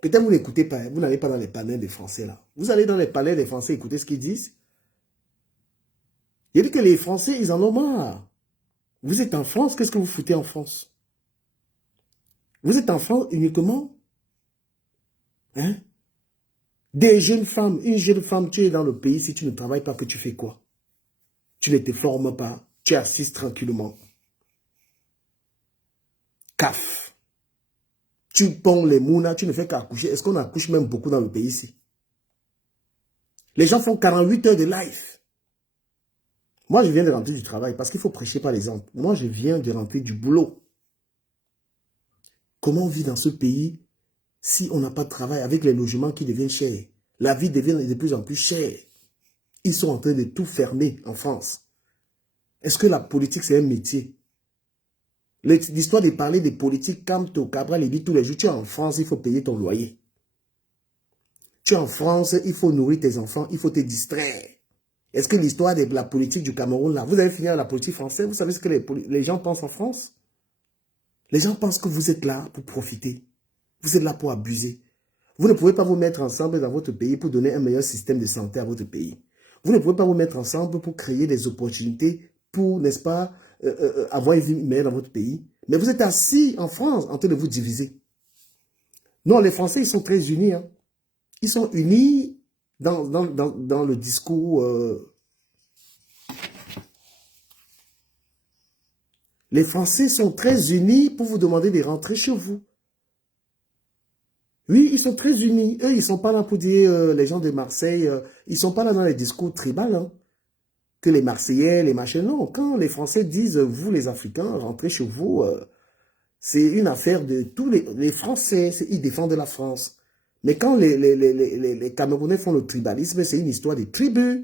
Peut-être vous n'écoutez pas, hein, vous n'allez pas dans les panels des Français là. Vous allez dans les palais des Français écouter ce qu'ils disent. Il dit que les Français, ils en ont marre. Vous êtes en France, qu'est-ce que vous foutez en France? Vous êtes en France uniquement, hein? Des jeunes femmes, une jeune femme, tu es dans le pays, si tu ne travailles pas, que tu fais quoi? Tu ne te formes pas, tu assistes tranquillement. CAF. Tu ponds les mounas, tu ne fais qu'accoucher. Est-ce qu'on accouche même beaucoup dans le pays ici? Les gens font 48 heures de live. Moi, je viens de rentrer du travail parce qu'il faut prêcher par l'exemple. Moi, je viens de rentrer du boulot. Comment on vit dans ce pays si on n'a pas de travail avec les logements qui deviennent chers? La vie devient de plus en plus chère. Ils sont en train de tout fermer en France. Est-ce que la politique, c'est un métier? L'histoire de parler de politique, Camto, Cabral, il dit tous les jours, tu es en France, il faut payer ton loyer. Tu es en France, il faut nourrir tes enfants, il faut te distraire. Est-ce que l'histoire de la politique du Cameroun, là, vous avez fini la politique française, vous savez ce que les gens pensent en France? Les gens pensent que vous êtes là pour profiter. Vous êtes là pour abuser. Vous ne pouvez pas vous mettre ensemble dans votre pays pour donner un meilleur système de santé à votre pays. Vous ne pouvez pas vous mettre ensemble pour créer des opportunités pour, n'est-ce pas, avoir une vie meilleure dans votre pays. Mais vous êtes assis en France en train de vous diviser. Non, les Français, ils sont très unis. Hein. Ils sont unis dans le discours. Les Français sont très unis pour vous demander de rentrer chez vous. Oui, ils sont très unis. Eux, ils ne sont pas là pour dire les gens de Marseille. Ils ne sont pas là dans les discours tribaux. Hein. Que les Marseillais, les machins. Non, quand les Français disent, vous les Africains, rentrez chez vous, c'est une affaire de tous les Français. Ils défendent la France. Mais quand les Camerounais font le tribalisme, c'est une histoire de tribus.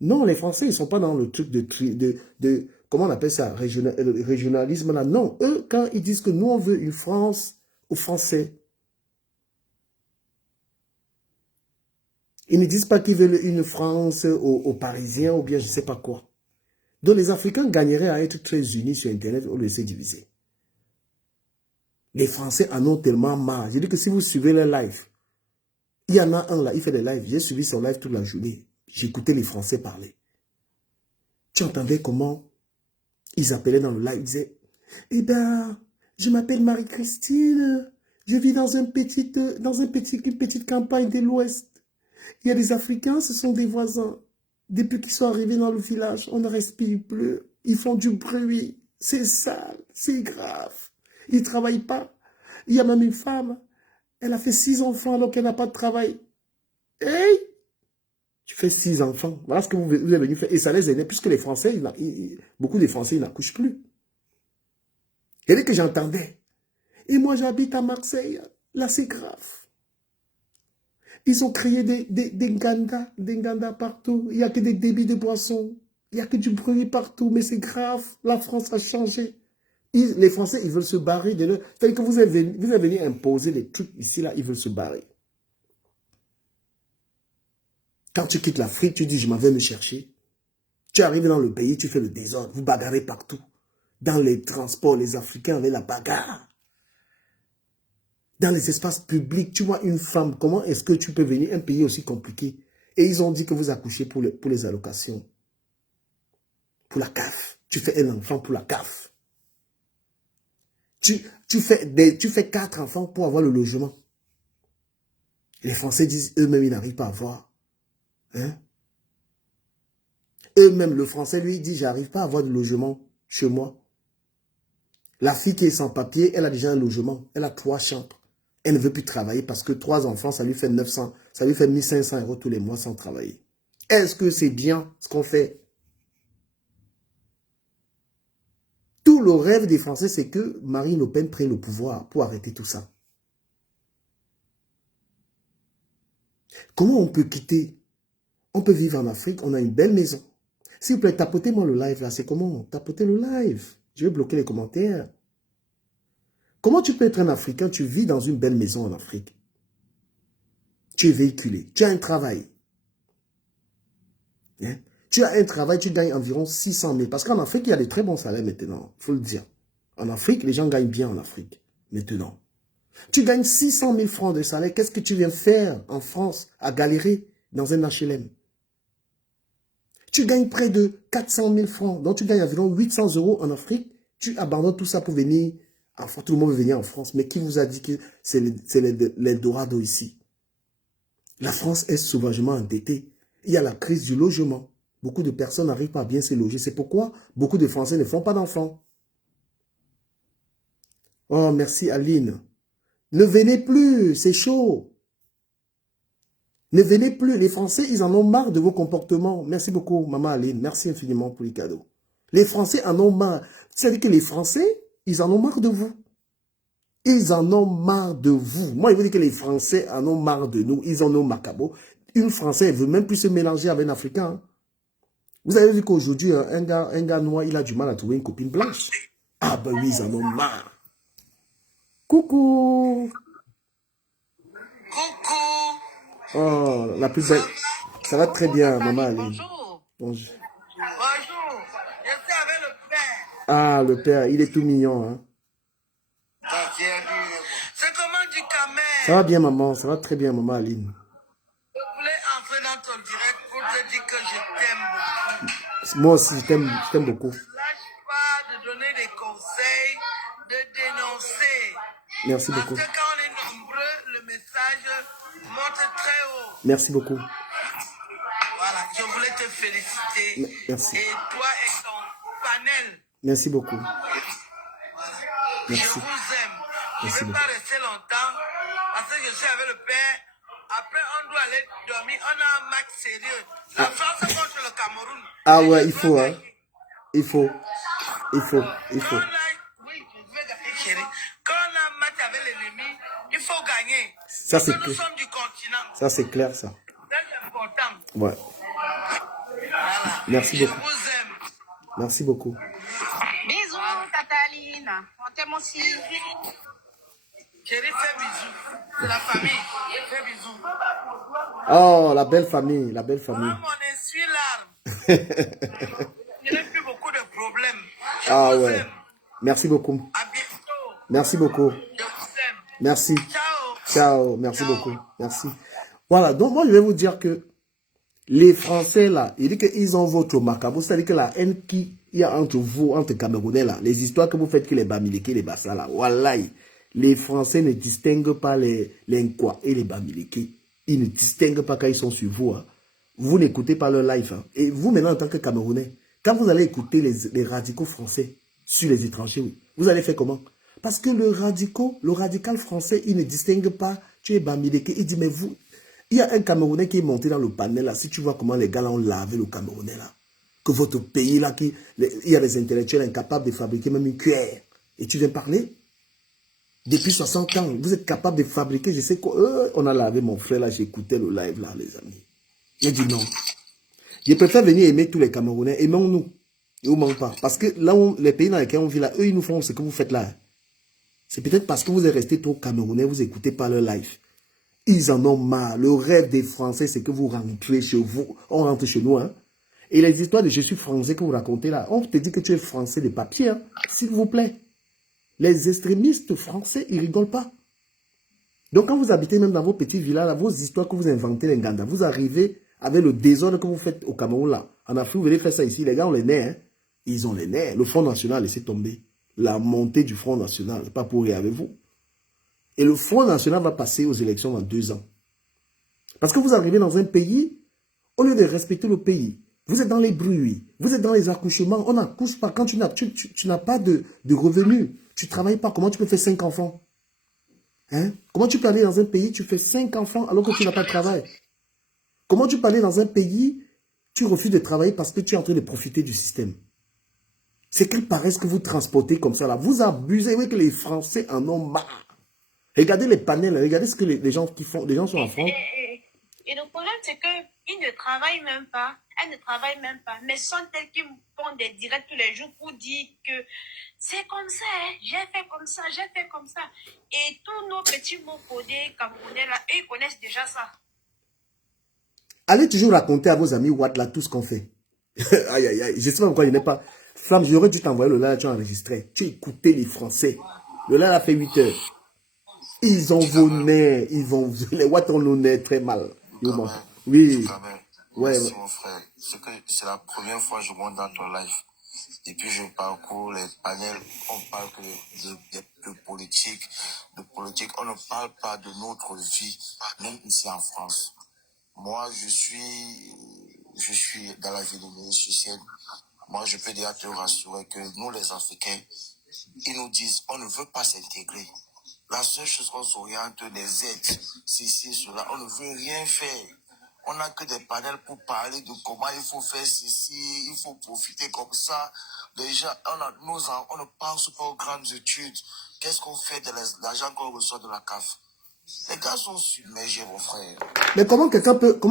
Non, les Français, ils ne sont pas dans le truc de comment on appelle ça, régionalisme là. Non, eux, quand ils disent que nous, on veut une France aux Français, ils ne disent pas qu'ils veulent une France aux Parisiens ou bien je ne sais pas quoi. Donc les Africains gagneraient à être très unis sur Internet au lieu de se diviser. Les Français en ont tellement marre. Je dis que si vous suivez les lives, il y en a un là, il fait des lives. J'ai suivi son live toute la journée. J'écoutais les Français parler. Tu entendais comment ils appelaient dans le live, ils disaient, eh ben, je m'appelle Marie-Christine, je vis dans une petite campagne de l'Ouest. Il y a des Africains, ce sont des voisins. Depuis qu'ils sont arrivés dans le village, on ne respire plus. Ils font du bruit. C'est sale, c'est grave. Ils ne travaillent pas. Il y a même une femme, elle a fait 6 enfants alors qu'elle n'a pas de travail. Hey! Tu fais 6 enfants. Voilà ce que vous avez venu faire. Et ça les aide, puisque les Français, beaucoup de Français, ils n'accouchent plus. Et dès que j'entendais, et moi j'habite à Marseille, là c'est grave. Ils ont créé des gandas partout. Il n'y a que des débits de boissons. Il n'y a que du bruit partout. Mais c'est grave. La France a changé. Les Français, ils veulent se barrer de leur... C'est-à-dire que vous êtes venu imposer les trucs ici, là, ils veulent se barrer. Quand tu quittes l'Afrique, tu dis, je m'en vais me chercher. Tu arrives dans le pays, tu fais le désordre. Vous bagarrez partout. Dans les transports, les Africains avaient la bagarre. Dans les espaces publics, tu vois une femme, comment est-ce que tu peux venir un pays aussi compliqué? Et ils ont dit que vous accouchez pour les allocations. Pour la CAF. Tu fais un enfant pour la CAF. Tu fais 4 enfants pour avoir le logement. Les Français disent eux-mêmes, ils n'arrivent pas à avoir. Hein? Eux-mêmes, le Français, lui, dit, j'arrive pas à avoir de logement chez moi. La fille qui est sans papier, elle a déjà un logement. Elle a 3 chambres. Elle ne veut plus travailler parce que 3 enfants, ça lui fait 900, ça lui fait 1500 € tous les mois sans travailler. Est-ce que c'est bien ce qu'on fait? Tout le rêve des Français, c'est que Marine Le Pen prenne le pouvoir pour arrêter tout ça. Comment on peut quitter? On peut vivre en Afrique, on a une belle maison. S'il vous plaît, tapotez-moi le live là, c'est comment? Tapotez le live. Je vais bloquer les commentaires. Comment tu peux être un Africain, tu vis dans une belle maison en Afrique? Tu es véhiculé, tu as un travail. Hein? Tu as un travail, tu gagnes environ 600 000. Parce qu'en Afrique, il y a des très bons salaires maintenant, il faut le dire. En Afrique, les gens gagnent bien en Afrique, maintenant. Tu gagnes 600 000 francs de salaire. Qu'est-ce que tu viens faire en France à galérer dans un HLM? Tu gagnes près de 400 000 francs. Donc tu gagnes environ 800 € en Afrique. Tu abandonnes tout ça pour venir. Enfin, tout le monde veut venir en France. Mais qui vous a dit que c'est l'Eldorado ici? La France est sauvagement endettée. Il y a la crise du logement. Beaucoup de personnes n'arrivent pas à bien se loger. C'est pourquoi beaucoup de Français ne font pas d'enfants. Oh, merci Aline. Ne venez plus, c'est chaud. Ne venez plus. Les Français, ils en ont marre de vos comportements. Merci beaucoup, maman Aline. Merci infiniment pour les cadeaux. Les Français en ont marre. C'est-à-dire que les Français, ils en ont marre de vous. Ils en ont marre de vous. Moi, je veux dire que les Français en ont marre de nous. Ils en ont macabo. Une Française ne veut même plus se mélanger avec un Africain. Hein. Vous avez vu qu'aujourd'hui, un gars noir, il a du mal à trouver une copine blanche. Ah ben oui, ils en ont marre. Coucou. Coucou. Oh, la plus belle. Ça va très bien, maman Aline. Bonjour. Bonjour. Bonjour. Je suis avec le père. Ah, le père, il est tout mignon. Hein. C'est comment du camel? Ça va bien, maman. Ça va très bien, maman Aline. Je voulais entrer dans ton direct pour te dire que je t'aime beaucoup. Moi aussi, je t'aime beaucoup. Ne lâche pas de donner des conseils, de dénoncer. Merci beaucoup. Parce que quand on est nombreux, le message monte très haut. Merci beaucoup. Voilà, je voulais te féliciter. Merci. Et toi et ton panel. Merci beaucoup. Voilà. Merci. Je vous aime. Je ne Merci vais pas rester longtemps parce que je suis avec le père. Après, on doit aller dormir. On a un match sérieux. La France contre le Cameroun. Ah Et ouais, je il dois faut, hein. gagner. Il faut. Il faut. Il faut. Oui, je vais gagner, chérie. Quand on a un match avec l'ennemi, il faut gagner. Ça, Parce c'est que nous clair. sommes du continent. Ça, c'est clair, ça. C'est important. Ouais. Voilà. Merci Je beaucoup. vous aime. Merci beaucoup. Bisous, Tataline. On t'aime aussi. Chérie, fais bisous. C'est la famille. Fais bisous. Oh, la belle famille, la belle famille. Oh, mon essuie-larme. Je n'ai plus beaucoup de problèmes. Je Ah vous ouais. aime. Merci beaucoup. À bientôt. Merci beaucoup. Je vous aime. Merci. Ciao. Ciao. Merci Ciao. beaucoup. Merci. Voilà, donc moi je vais vous dire que les Français là, il dit qu'ils ont votre macabre, c'est-à-dire que la haine qu'il y a entre vous, entre Camerounais là, les histoires que vous faites que les Bamileke, les Bassa là, wallahi, les Français ne distinguent pas les Nkwa et les Bamileke. Ils ne distinguent pas quand ils sont sur vous. Hein. Vous n'écoutez pas leur live. Hein. Et vous maintenant en tant que Camerounais, quand vous allez écouter les radicaux français sur les étrangers, vous allez faire comment? Parce que le radical français, il ne distingue pas, tu es Bamileke, il dit mais vous... Il y a un Camerounais qui est monté dans le panel là. Si tu vois comment les gars là ont lavé le Camerounais là. Que votre pays là, il y a des intellectuels incapables de fabriquer même une cuillère. Et tu viens parler? Depuis 60 ans, vous êtes capable de fabriquer, je sais quoi. On a lavé mon frère là, j'écoutais le live là, les amis. Il dit non. Je préfère venir aimer tous les Camerounais. Aimons-nous. Et on ne ment pas. Parce que là, les pays dans lesquels on vit là, eux, ils nous font ce que vous faites là. C'est peut-être parce que vous êtes resté trop Camerounais, vous n'écoutez pas leur live. Ils en ont marre. Le rêve des Français, c'est que vous rentrez chez vous. On rentre chez nous. Hein. Et les histoires de je suis français que vous racontez là, on te dit que tu es français de papier. Hein, s'il vous plaît. Les extrémistes français, ils ne rigolent pas. Donc quand vous habitez même dans vos petits villages, là, vos histoires que vous inventez, les Nganda, vous arrivez avec le désordre que vous faites au Cameroun là. En Afrique, vous venez faire ça ici. Les gars ont les nerfs. Hein. Ils ont les nerfs. Le Front National a laissé tomber. La montée du Front National, c'est pas pour rire avec vous. Et le Front National va passer aux élections dans 2 ans. Parce que vous arrivez dans un pays, au lieu de respecter le pays, vous êtes dans les bruits, vous êtes dans les accouchements, on n'accouche pas. Quand tu n'as pas de revenus, tu ne travailles pas, comment tu peux faire 5 enfants? Hein? Comment tu peux aller dans un pays, tu fais 5 enfants alors que tu n'as pas de travail? Comment tu peux aller dans un pays, tu refuses de travailler parce que tu es en train de profiter du système? C'est quelle paresse que vous transportez comme ça là? Vous abusez, oui, que les Français en ont marre. Regardez les panels, regardez ce que les gens qui font. Les gens sont en France. Et le problème, c'est qu'ils ne travaillent même pas. Elles ne travaillent même pas. Mais ce sont elles qui font des directs tous les jours pour dire que c'est comme ça, hein, j'ai fait comme ça, j'ai fait comme ça. Et tous nos petits mots codés camerounais là, eux, ils connaissent déjà ça. Allez toujours raconter à vos amis Watt là tout ce qu'on fait. Aïe, aïe, aïe. Je ne sais pas pourquoi il n'est pas. Flamme, j'aurais dû t'envoyer le live, tu as enregistré. Tu écoutais les Français. Le live a fait 8 heures. Ils ont vos nez, ils vont les watts ont nos nez très mal. Oui. Ouais. Merci mon frère. C'est la première fois que je monte dans ton live. Depuis je parcours les panels, on parle que de politique, on ne parle pas de notre vie, même ici en France. Moi, je suis dans la vie de musicienne. Moi, je peux déjà te rassurer que nous, les Africains, ils nous disent, on ne veut pas s'intégrer. La seule chose qu'on s'oriente, des aides, ceci, cela, on ne veut rien faire. On n'a que des panels pour parler de comment il faut faire ceci, il faut profiter comme ça. Déjà, on ne pense pas aux grandes études. Qu'est-ce qu'on fait de l'argent qu'on reçoit de la CAF? Les gars sont submergés, mon frère. Mais comment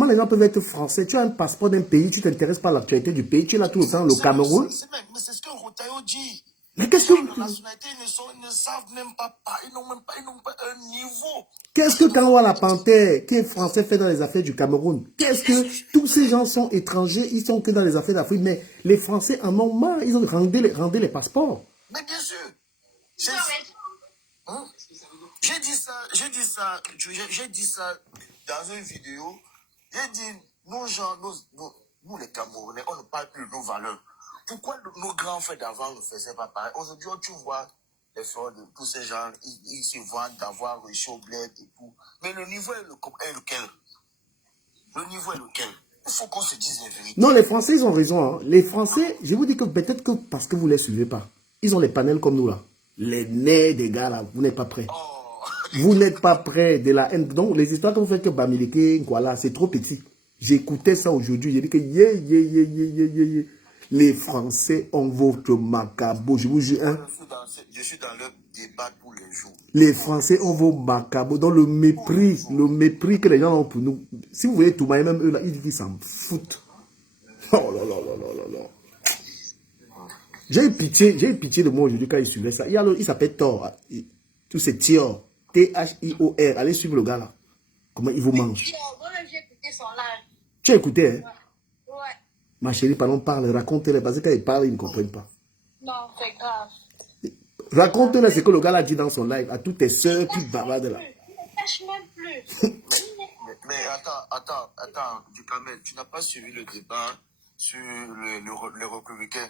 les gens peuvent être français? Tu as un passeport d'un pays, tu t'intéresses pas à l'actualité du pays, tu es là tout le temps, le Cameroun. Mais c'est ce que Rotaillot dit. Mais qu'est-ce que... La nationalité, ils ne savent même pas, ils n'ont pas un niveau. Qu'est-ce que Kanwa la Panthère, qui est français, fait dans les affaires du Cameroun? Qu'est-ce que tous ces gens sont étrangers, ils sont que dans les affaires d'Afrique, mais les Français en ont marre, ils ont rendé les passeports. Mais bien sûr. J'ai dit ça dans une vidéo. J'ai dit, nous les Camerounais, on ne parle plus de nos valeurs. Pourquoi nos grands frères d'avant ne faisaient pas pareil? Aujourd'hui, tu vois les frères de tous ces gens, ils se vantent d'avoir réussi au bled et tout. Mais le niveau est lequel? Le niveau est lequel? Il faut qu'on se dise la vérité. Non, les Français, ils ont raison. Hein. Les Français, je vous dis que peut-être que parce que vous ne les suivez pas, ils ont les panels comme nous là. Les nez des gars là, vous n'êtes pas prêts. Vous n'êtes pas prêts de la haine. Donc, les histoires que vous faites que Bamileke, voilà, c'est trop petit. J'écoutais ça aujourd'hui, j'ai dit que les Français ont votre macabo. Je vous jure, hein. Je suis dans le débat tous les jours. Les Français ont vos macabos, dans le mépris que les gens ont pour nous. Si vous voyez tout, même eux là, ils s'en foutent. Oh là là là là là là. J'ai eu pitié de moi aujourd'hui quand il suivait ça. Il s'appelle Thor. Tout c'est Thior. T-H-I-O-R. Allez suivre le gars là. Comment il vous mange. J'ai écouté son live. Tu as écouté, hein? Ouais. Ma chérie, parle, raconte-les. Parce que quand ils parlent, ils ne comprennent pas. Non, c'est grave. Raconte-les ce que le gars a dit dans son live à toutes tes soeurs qui bavardent là. Il ne tâche même plus. Mais attends, Ducamel, tu n'as pas suivi le débat sur les républicains.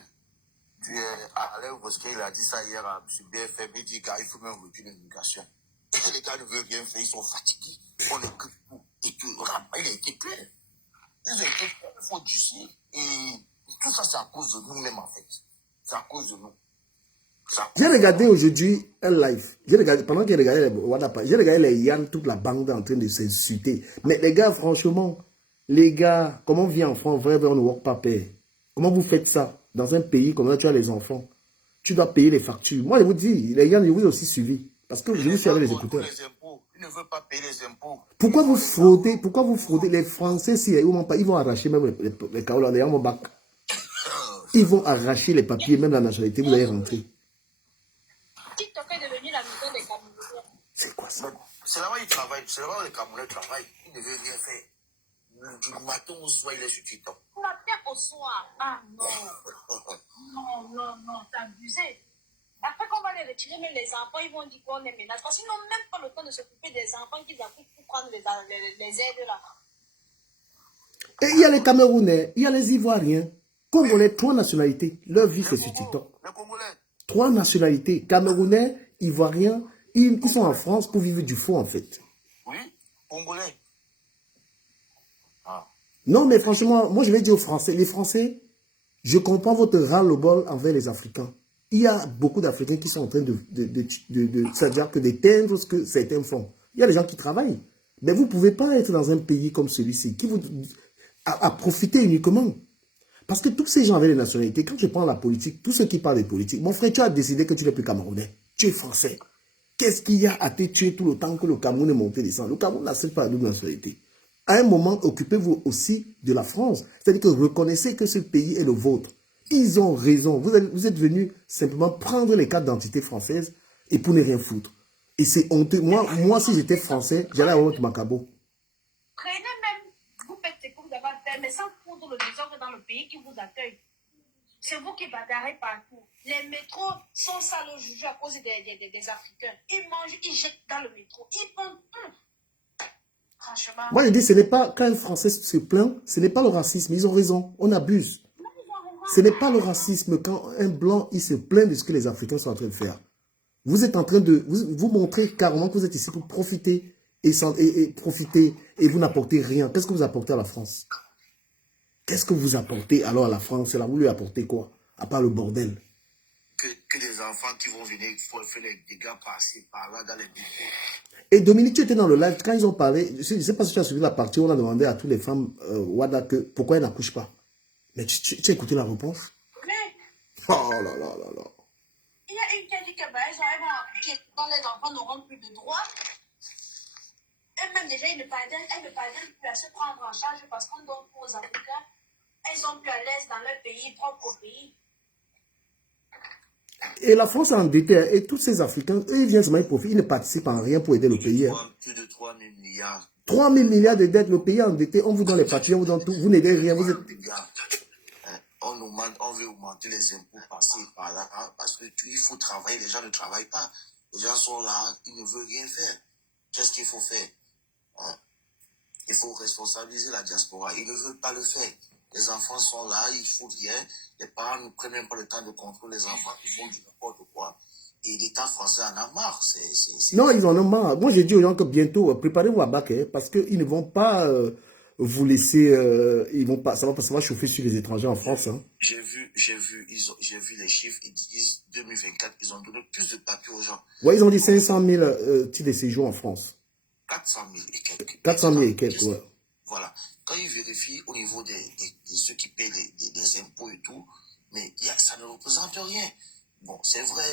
Alain Bosquet, il a dit ça hier sur BFM, il dit, gars, il faut même reculer l'immigration. Les gars ne veulent rien faire, ils sont fatigués. On est que pour. Et que, il a été clair. Ils ont été clairs, il faut du ciel. Et tout ça, c'est à cause de nous-mêmes, en fait. C'est à cause de nous. J'ai regardé aujourd'hui un live. Pendant que j'ai regardé les Wadapa, j'ai regardé les Yann, toute la bande en train de s'insulter. Mais les gars, franchement, comment on vit en France, vrai, on ne work pas père. Comment vous faites ça? Dans un pays comme là, tu as les enfants. Tu dois payer les factures. Moi, je vous dis, les gars, je vous ai aussi suivi. Parce que je vous suis avec les écouteurs. Ils ne veulent pas payer les impôts. Pourquoi vous fraudez les Français si ils vont arracher même les Kaola, les bac. Ils vont arracher les papiers, même la nationalité, vous allez rentrer. TikTok est devenu la maison des Camerounais. C'est quoi ça? C'est là-bas ils travaillent. C'est là-bas les Camerounais travaillent. Ils ne veulent rien faire. Du matin au soir, il est sur TikTok. Du matin au soir. Ah non. Non, c'est abusé. Après qu'on va les retirer, même les enfants, ils vont dire qu'on est ménage. Parce qu'ils n'ont même pas le temps de s'occuper des enfants qu'ils accouchent pour prendre les aides là. Et il y a les Camerounais, il y a les Ivoiriens, Congolais, 3 nationalités. Leur vie, c'est sur TikTok. 3 nationalités. Camerounais, Ivoiriens, ils sont en France pour vivre du faux, en fait. Oui, Congolais. Non, mais franchement, moi, je vais dire aux Français, les Français, je comprends votre ras-le-bol envers les Africains. Il y a beaucoup d'Africains qui sont en train c'est-à-dire que d'éteindre ce que certains font. Il y a des gens qui travaillent. Mais vous ne pouvez pas être dans un pays comme celui-ci qui vous à profiter uniquement. Parce que tous ces gens avec les nationalités, quand je prends la politique, tous ceux qui parlent de politique, mon frère, tu as décidé que tu n'es plus Camerounais. Tu es Français. Qu'est-ce qu'il y a à te tuer tout le temps que le Cameroun est monté descend? Le Cameroun n'accepte pas la double nationalité. À un moment, occupez-vous aussi de la France. C'est-à-dire que reconnaissez que ce pays est le vôtre. Ils ont raison. Vous êtes venus simplement prendre les cartes d'identité françaises et pour ne rien foutre. Et c'est honteux. Moi, si j'étais français, j'allais avoir votre macabo. Prenez même, vous faites ce que vous avez à faire, mais sans foutre le désordre dans le pays qui vous accueille. c'est vous qui bagarrez partout. Les métros sont sales aujourd'hui à cause des Africains. Ils mangent, ils jettent dans le métro. Ils font tout. Franchement. Moi, je dis, ce n'est pas, quand un Français se plaint, ce n'est pas le racisme. Ils ont raison. On abuse. Ce n'est pas le racisme quand un Blanc, il se plaint de ce que les Africains sont en train de faire. Vous êtes en train de vous montrer carrément que vous êtes ici pour profiter et profiter et vous n'apportez rien. Qu'est-ce que vous apportez à la France? Qu'est-ce que vous apportez alors à la France? Là, vous lui apportez quoi? À part le bordel. Que les enfants qui vont venir faire les dégâts par-ci, par-là, dans les dépôts. Et Dominique, tu étais dans le live, quand ils ont parlé, je ne sais pas si tu as suivi la partie où on a demandé à toutes les femmes Wada pourquoi elles n'accouchent pas. Mais tu as écouté la réponse? Mais, Oh là là là là. il y a une qui a dit que quand les enfants n'auront plus de droits, eux-mêmes déjà, elles ne parviennent plus à se prendre en charge parce qu'on donne aux Africains, elles sont plus à l'aise dans leur pays, propre pays. Et la France est endettée, et tous ces Africains, eux, ils viennent seulement profiter, ils ne participent en rien pour aider le pays. Plus de 3 000 milliards. 3 000 milliards de dettes, le pays est endetté, on vous donne les papiers, on vous donne tout, vous n'aidez rien, vous êtes... On veut augmenter les impôts par-ci et par-là, parce qu'il faut travailler, les gens ne travaillent pas. Les gens sont là, ils ne veulent rien faire. Qu'est-ce qu'il faut faire? Il faut responsabiliser la diaspora, ils ne veulent pas le faire. Les enfants sont là, ils ne foutent rien. Les parents ne prennent même pas le temps de contrôler les enfants, ils font du n'importe quoi. Et l'État français en a marre. Non, ils en ont marre. Moi, j'ai dit aux gens que bientôt, préparez-vous à bac, parce qu'ils ne vont pas vous laisser, ça va chauffer sur les étrangers en France. Hein. J'ai vu les chiffres, ils disent 2024, ils ont donné plus de papiers aux gens. Ouais, ils ont dit 500 000 titres de séjour en France. 400 000 et quelques. 400 000 et quelques, ouais. Voilà. Quand ils vérifient au niveau de ceux qui paient des impôts et tout, mais ça ne représente rien. Bon, c'est vrai,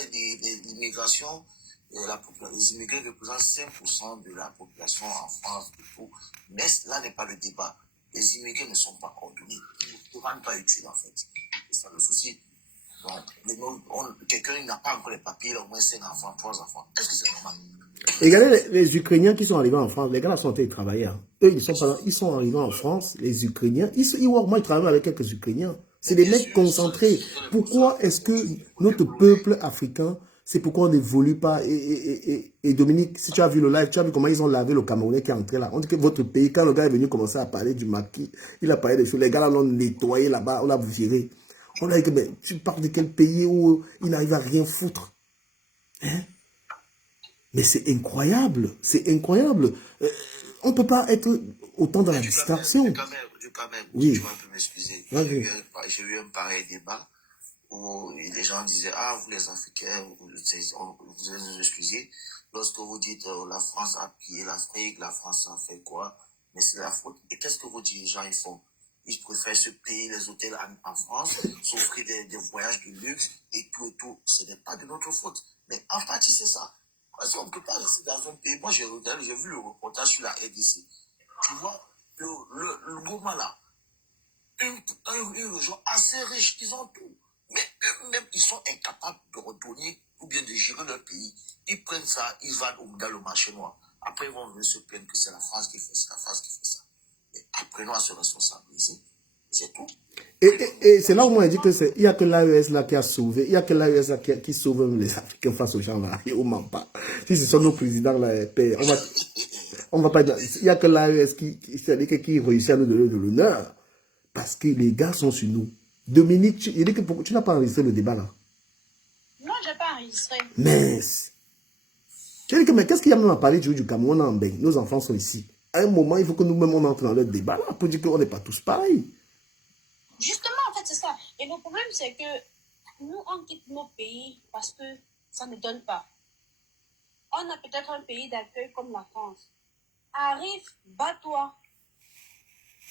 l'immigration, les immigrés représentent 5% de la population en France et tout, mais là n'est pas le débat. Les immigrés ne sont pas ordonnés, ils ne rendent pas utile en fait. C'est ça le souci. Donc, quelqu'un n'a pas encore les papiers, il a au moins 5 enfants, 3 enfants. Est-ce que c'est normal? Regardez les Ukrainiens qui sont arrivés en France, les gars là sont en train de travailler. Hein. Eux, ils sont arrivés en France, les Ukrainiens, ils travaillent avec quelques Ukrainiens. C'est des mecs concentrés. Pourquoi est-ce que notre peuple africain, c'est pourquoi on n'évolue pas? Et Dominique, si tu as vu le live, tu as vu comment ils ont lavé le Camerounais qui est entré là. On dit que votre pays, quand le gars est venu commencer à parler du maquis, il a parlé des choses. Les gars là l'ont nettoyé là-bas, on l'a viré. On a dit que ben, tu parles de quel pays où il n'arrive à rien foutre? Hein? Mais c'est incroyable, c'est incroyable. On ne peut pas être autant dans la distraction. Quand même, oui. Tu vas un peu m'excuser. J'ai eu un pareil débat où les gens disaient, ah, vous les Africains, vous nous excusez. Lorsque vous dites, la France a pillé l'Afrique, la France a fait quoi? Mais c'est la faute. Et qu'est-ce que vos dirigeants ils font? Ils préfèrent se payer les hôtels en France, s'offrir des voyages de luxe et tout et tout. Ce n'est pas de notre faute. Mais en partie, c'est ça. Parce qu'on ne peut pas rester dans un pays. Moi, j'ai vu le reportage sur la RDC. Tu vois, le moment là, une région assez riche, ils ont tout. Mais eux-mêmes, ils sont incapables de redonner ou bien de gérer leur pays. Ils prennent ça, ils vont dans le marché noir. Après, ils vont venir se plaindre que c'est la France qui fait ça, la France qui fait ça. Mais apprenons à se responsabiliser. C'est tout. Et c'est là où on a dit que il n'y a que l'AES là qui a sauvé, il n'y a que l'AES là qui sauve les Africains face aux gens là. On ne ment pas. Si ce sont nos présidents là, on va pas. Il n'y a que l'AES qui réussit à nous donner de l'honneur. Parce que les gars sont sur nous. Dominique, il dit que tu n'as pas enregistré le débat là. Non, je n'ai pas enregistré. Mais qu'est-ce qu'il y a même à parler du Cameroun en Beng? Nos enfants sont ici. À un moment, il faut que nous-mêmes on entre dans le débat là pour dire qu'on n'est pas tous pareils. Justement, en fait, c'est ça. Et le problème, c'est que nous, on quitte nos pays parce que ça ne donne pas. On a peut-être un pays d'accueil comme la France. Arrive, bats-toi,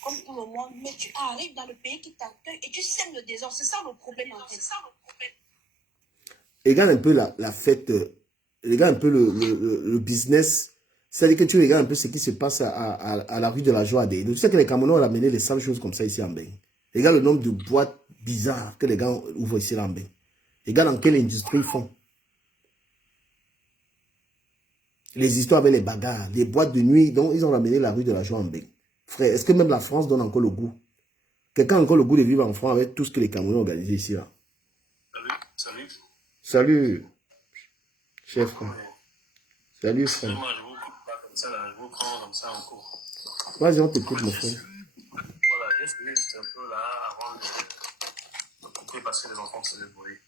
comme tout le monde, mais tu arrives dans le pays qui t'accueille et tu sèmes le désordre. C'est ça le problème, en fait. Regarde un peu la fête, regarde un peu le business. C'est-à-dire que tu regardes un peu ce qui se passe à la rue de la Joie. Tu sais que les Camerounais ont amené des sales choses comme ça ici en Beng. Regarde le nombre de boîtes bizarres que les gars ouvrent ici en Beng. Regarde dans quelle industrie ils font. Les histoires avec les bagarres, les boîtes de nuit, donc ils ont ramené la rue de la Joie en Beng. Frère, est-ce que même la France donne encore le goût? Quelqu'un a encore le goût de vivre en France avec tout ce que les Camerounais ont organisé ici là? Salut. Salut, cher frère. Ouais. Salut, frère. Excusez-moi, je vous coupe pas comme ça, là. Je vous prends comme ça en cours. Vas-y, on En t'écoute, fait, mon frère. voilà, j'ai suivi juste un peu là avant de couper parce que les enfants se débrouillent.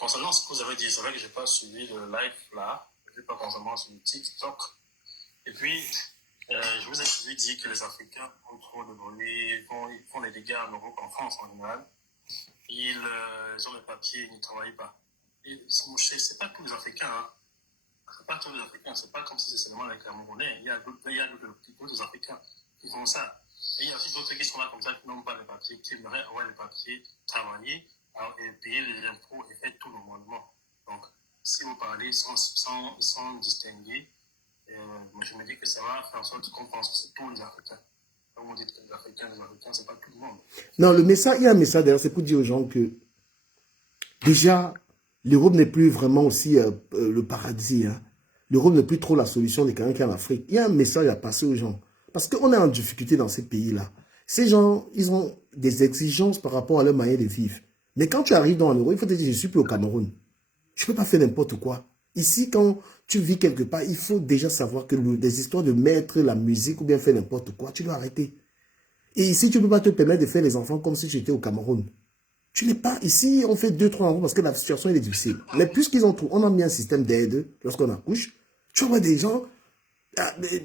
Concernant ce que vous avez dit, c'est vrai que je n'ai pas suivi le live là. Je n'ai pas concernant sur TikTok. Et puis, je vous ai suivi dire que les Africains ont trop de volets, ils font des dégâts en Europe, en France en général. Ils ont les papiers, ils ne travaillent pas. Et c'est pas tous les Africains, hein. C'est pas tous les Africains, c'est pas comme si c'était seulement les Camerounais. Il y a d'autres Africains qui font ça. Et il y a aussi d'autres qui sont là comme ça, qui n'ont pas les papiers, qui aimeraient avoir les papiers, travailler, et payer les impôts et faire tout normalement. Donc, si vous parlez sans distinguer, je me dis que ça va faire en sorte qu'on pense que c'est tous les Africains. Comme on dit que les Africains, c'est pas tout le monde. Non, le message, il y a un message d'ailleurs, c'est pour dire aux gens que déjà, l'Europe n'est plus vraiment aussi le paradis. Hein. L'Europe n'est plus trop la solution des quelqu'un qui est en Afrique. Il y a un message à passer aux gens. Parce qu'on est en difficulté dans ces pays-là. Ces gens, ils ont des exigences par rapport à leur manière de vivre. Mais quand tu arrives dans l'Europe, il faut te dire, je ne suis plus au Cameroun. Je ne peux pas faire n'importe quoi. Ici, quand tu vis quelque part, il faut déjà savoir que des histoires de mettre la musique ou bien faire n'importe quoi, tu dois arrêter. Et ici, tu ne peux pas te permettre de faire les enfants comme si tu étais au Cameroun. Tu n'es pas ici, on fait 2-3 enfants parce que la situation est difficile. Mais puisqu'ils ont tout, on a mis un système d'aide lorsqu'on accouche. Tu vois des gens,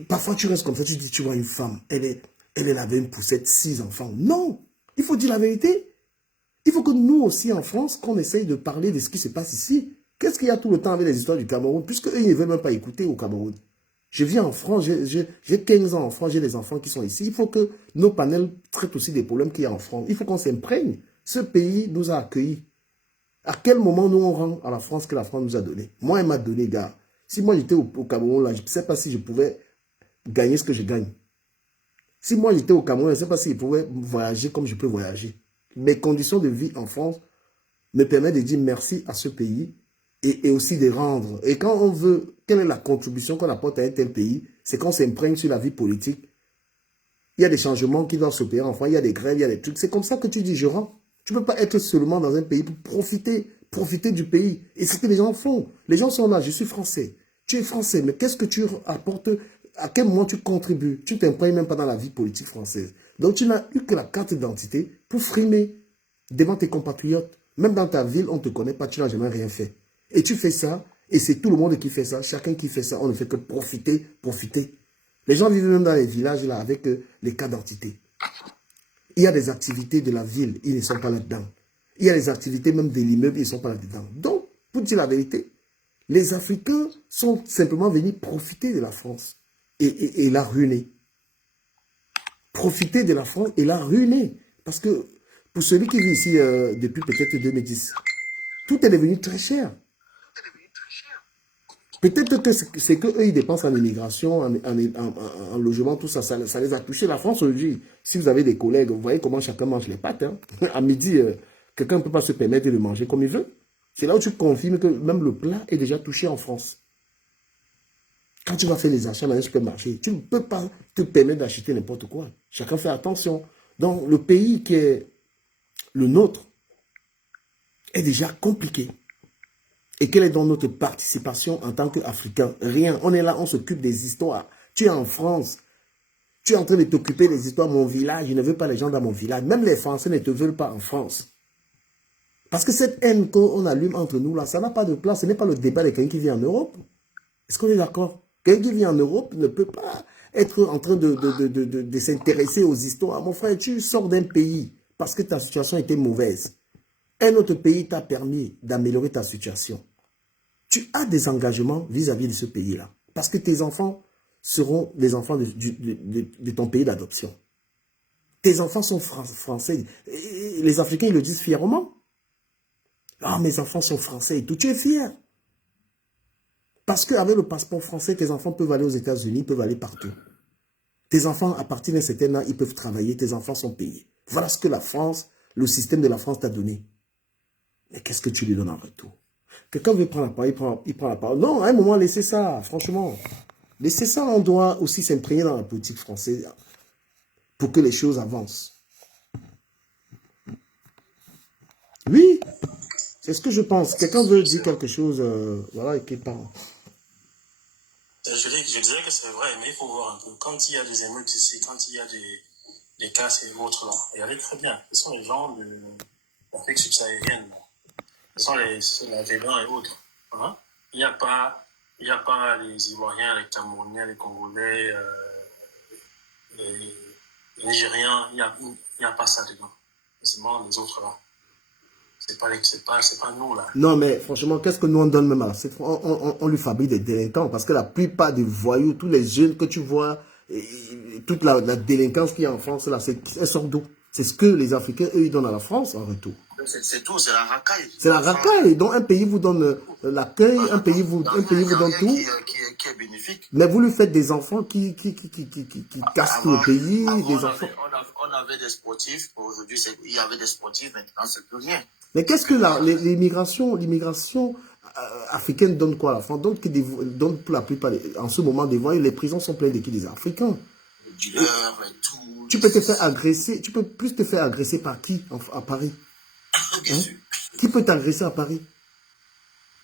parfois tu restes comme ça, tu dis, tu vois une femme, elle avait une poussette, 6 enfants. Non, il faut dire la vérité. Il faut que nous aussi en France, qu'on essaye de parler de ce qui se passe ici. Qu'est-ce qu'il y a tout le temps avec les histoires du Cameroun? Puisque eux, ils ne veulent même pas écouter au Cameroun. Je viens en France, j'ai 15 ans en France, j'ai des enfants qui sont ici. Il faut que nos panels traitent aussi des problèmes qu'il y a en France. Il faut qu'on s'imprègne. Ce pays nous a accueillis. À quel moment nous on rend à la France que la France nous a donné? Moi, elle m'a donné, gars. Si moi j'étais au Cameroun, là, je ne sais pas si je pouvais gagner ce que je gagne. Si moi j'étais au Cameroun, je ne sais pas si je pouvais voyager comme je peux voyager. Mes conditions de vie en France me permettent de dire merci à ce pays et aussi de rendre. Et quand on veut, quelle est la contribution qu'on apporte à un tel pays? C'est qu'on s'imprègne sur la vie politique. Il y a des changements qui doivent s'opérer en France, il y a des grèves, il y a des trucs. C'est comme ça que tu dis je rends. Tu ne peux pas être seulement dans un pays pour profiter du pays. Et c'est ce que les gens font. Les gens sont là, je suis français. Tu es français, mais qu'est-ce que tu apportes? À quel moment tu contribues? Tu ne t'imprègnes même pas dans la vie politique française. Donc tu n'as eu que la carte d'identité pour frimer devant tes compatriotes. Même dans ta ville, on ne te connaît pas, tu n'as jamais rien fait. Et tu fais ça, et c'est tout le monde qui fait ça. Chacun qui fait ça, on ne fait que profiter. Les gens vivent même dans les villages là avec les cartes d'identité. Il y a des activités de la ville, ils ne sont pas là-dedans. Il y a des activités même de l'immeuble, ils ne sont pas là-dedans. Donc, pour dire la vérité, les Africains sont simplement venus profiter de la France et la ruiner. Profiter de la France et la ruiner. Parce que pour celui qui vit ici depuis peut-être 2010, tout est devenu très cher. Peut-être que c'est qu'eux, ils dépensent en immigration, en logement, tout ça, ça les a touchés. La France aujourd'hui, si vous avez des collègues, vous voyez comment chacun mange les pâtes. Hein? À midi, quelqu'un ne peut pas se permettre de le manger comme il veut. C'est là où tu confirmes que même le plat est déjà touché en France. Quand tu vas faire les achats dans un supermarché, tu ne peux pas te permettre d'acheter n'importe quoi. Chacun fait attention. Donc, le pays qui est le nôtre est déjà compliqué. Et quelle est donc notre participation en tant qu'Africains? Rien. On est là, on s'occupe des histoires. Tu es en France. Tu es en train de t'occuper des histoires. Mon village, je ne veux pas les gens dans mon village. Même les Français ne te veulent pas en France. Parce que cette haine qu'on allume entre nous, là, ça n'a pas de place. Ce n'est pas le débat de quelqu'un qui vit en Europe. Est-ce qu'on est d'accord? Quelqu'un qui vit en Europe ne peut pas être en train de s'intéresser aux histoires. Mon frère, tu sors d'un pays parce que ta situation était mauvaise. Un autre pays t'a permis d'améliorer ta situation. Tu as des engagements vis-à-vis de ce pays-là. Parce que tes enfants seront les enfants de ton pays d'adoption. Tes enfants sont français. Et les Africains, ils le disent fièrement. Ah, mes enfants sont français et tout. Tu es fier. Parce qu'avec le passeport français, tes enfants peuvent aller aux États-Unis, peuvent aller partout. Tes enfants, à partir d'un certain âge, ils peuvent travailler. Tes enfants sont payés. Voilà ce que la France, le système de la France t'a donné. Mais qu'est-ce que tu lui donnes en retour? Quelqu'un veut prendre la parole, il prend la parole. Non, à un moment, laissez ça, franchement. Laissez ça, on doit aussi s'imprégner dans la politique française pour que les choses avancent. Oui, C'est ce que je pense. Quelqu'un veut dire quelque chose, voilà, et qui parle. Je disais que c'est vrai, mais il faut voir un peu. Quand il y a des émeutes ici, quand il y a des casses et autres là, et allez très bien. Ce sont les gens de l'Afrique subsaharienne. Ce sont la Vélan et autres. Hein? Il n'y a pas les Ivoiriens, les Camerounais, les Congolais, les Nigériens. Il n'y a pas ça dedans. C'est vraiment les autres là. C'est pas nous là. Non, mais franchement, qu'est-ce que nous on donne même à la on lui fabrique des délinquants parce que la plupart des voyous, tous les jeunes que tu vois, toute la délinquance qu'il y a en France, là, elle sort d'où? C'est ce que les Africains, eux, ils donnent à la France en retour. C'est tout, c'est la racaille. C'est la racaille. Donc, un pays vous donne l'accueil, un pays vous donne tout. Qui est bénéfique. Mais vous lui faites des enfants qui cassent tout le pays. Des enfants. On avait des sportifs. Aujourd'hui, il y avait des sportifs. Maintenant, c'est plus rien. Mais qu'est-ce que l'immigration africaine donne quoi à la France? Donne pour la plupart, en ce moment, des voyous. Les prisons sont pleines de qui? Des Africains. Les dealers, tout. Tu peux te faire agresser. Tu peux plus te faire agresser par qui à Paris? Bien sûr. Qui peut t'agresser à Paris?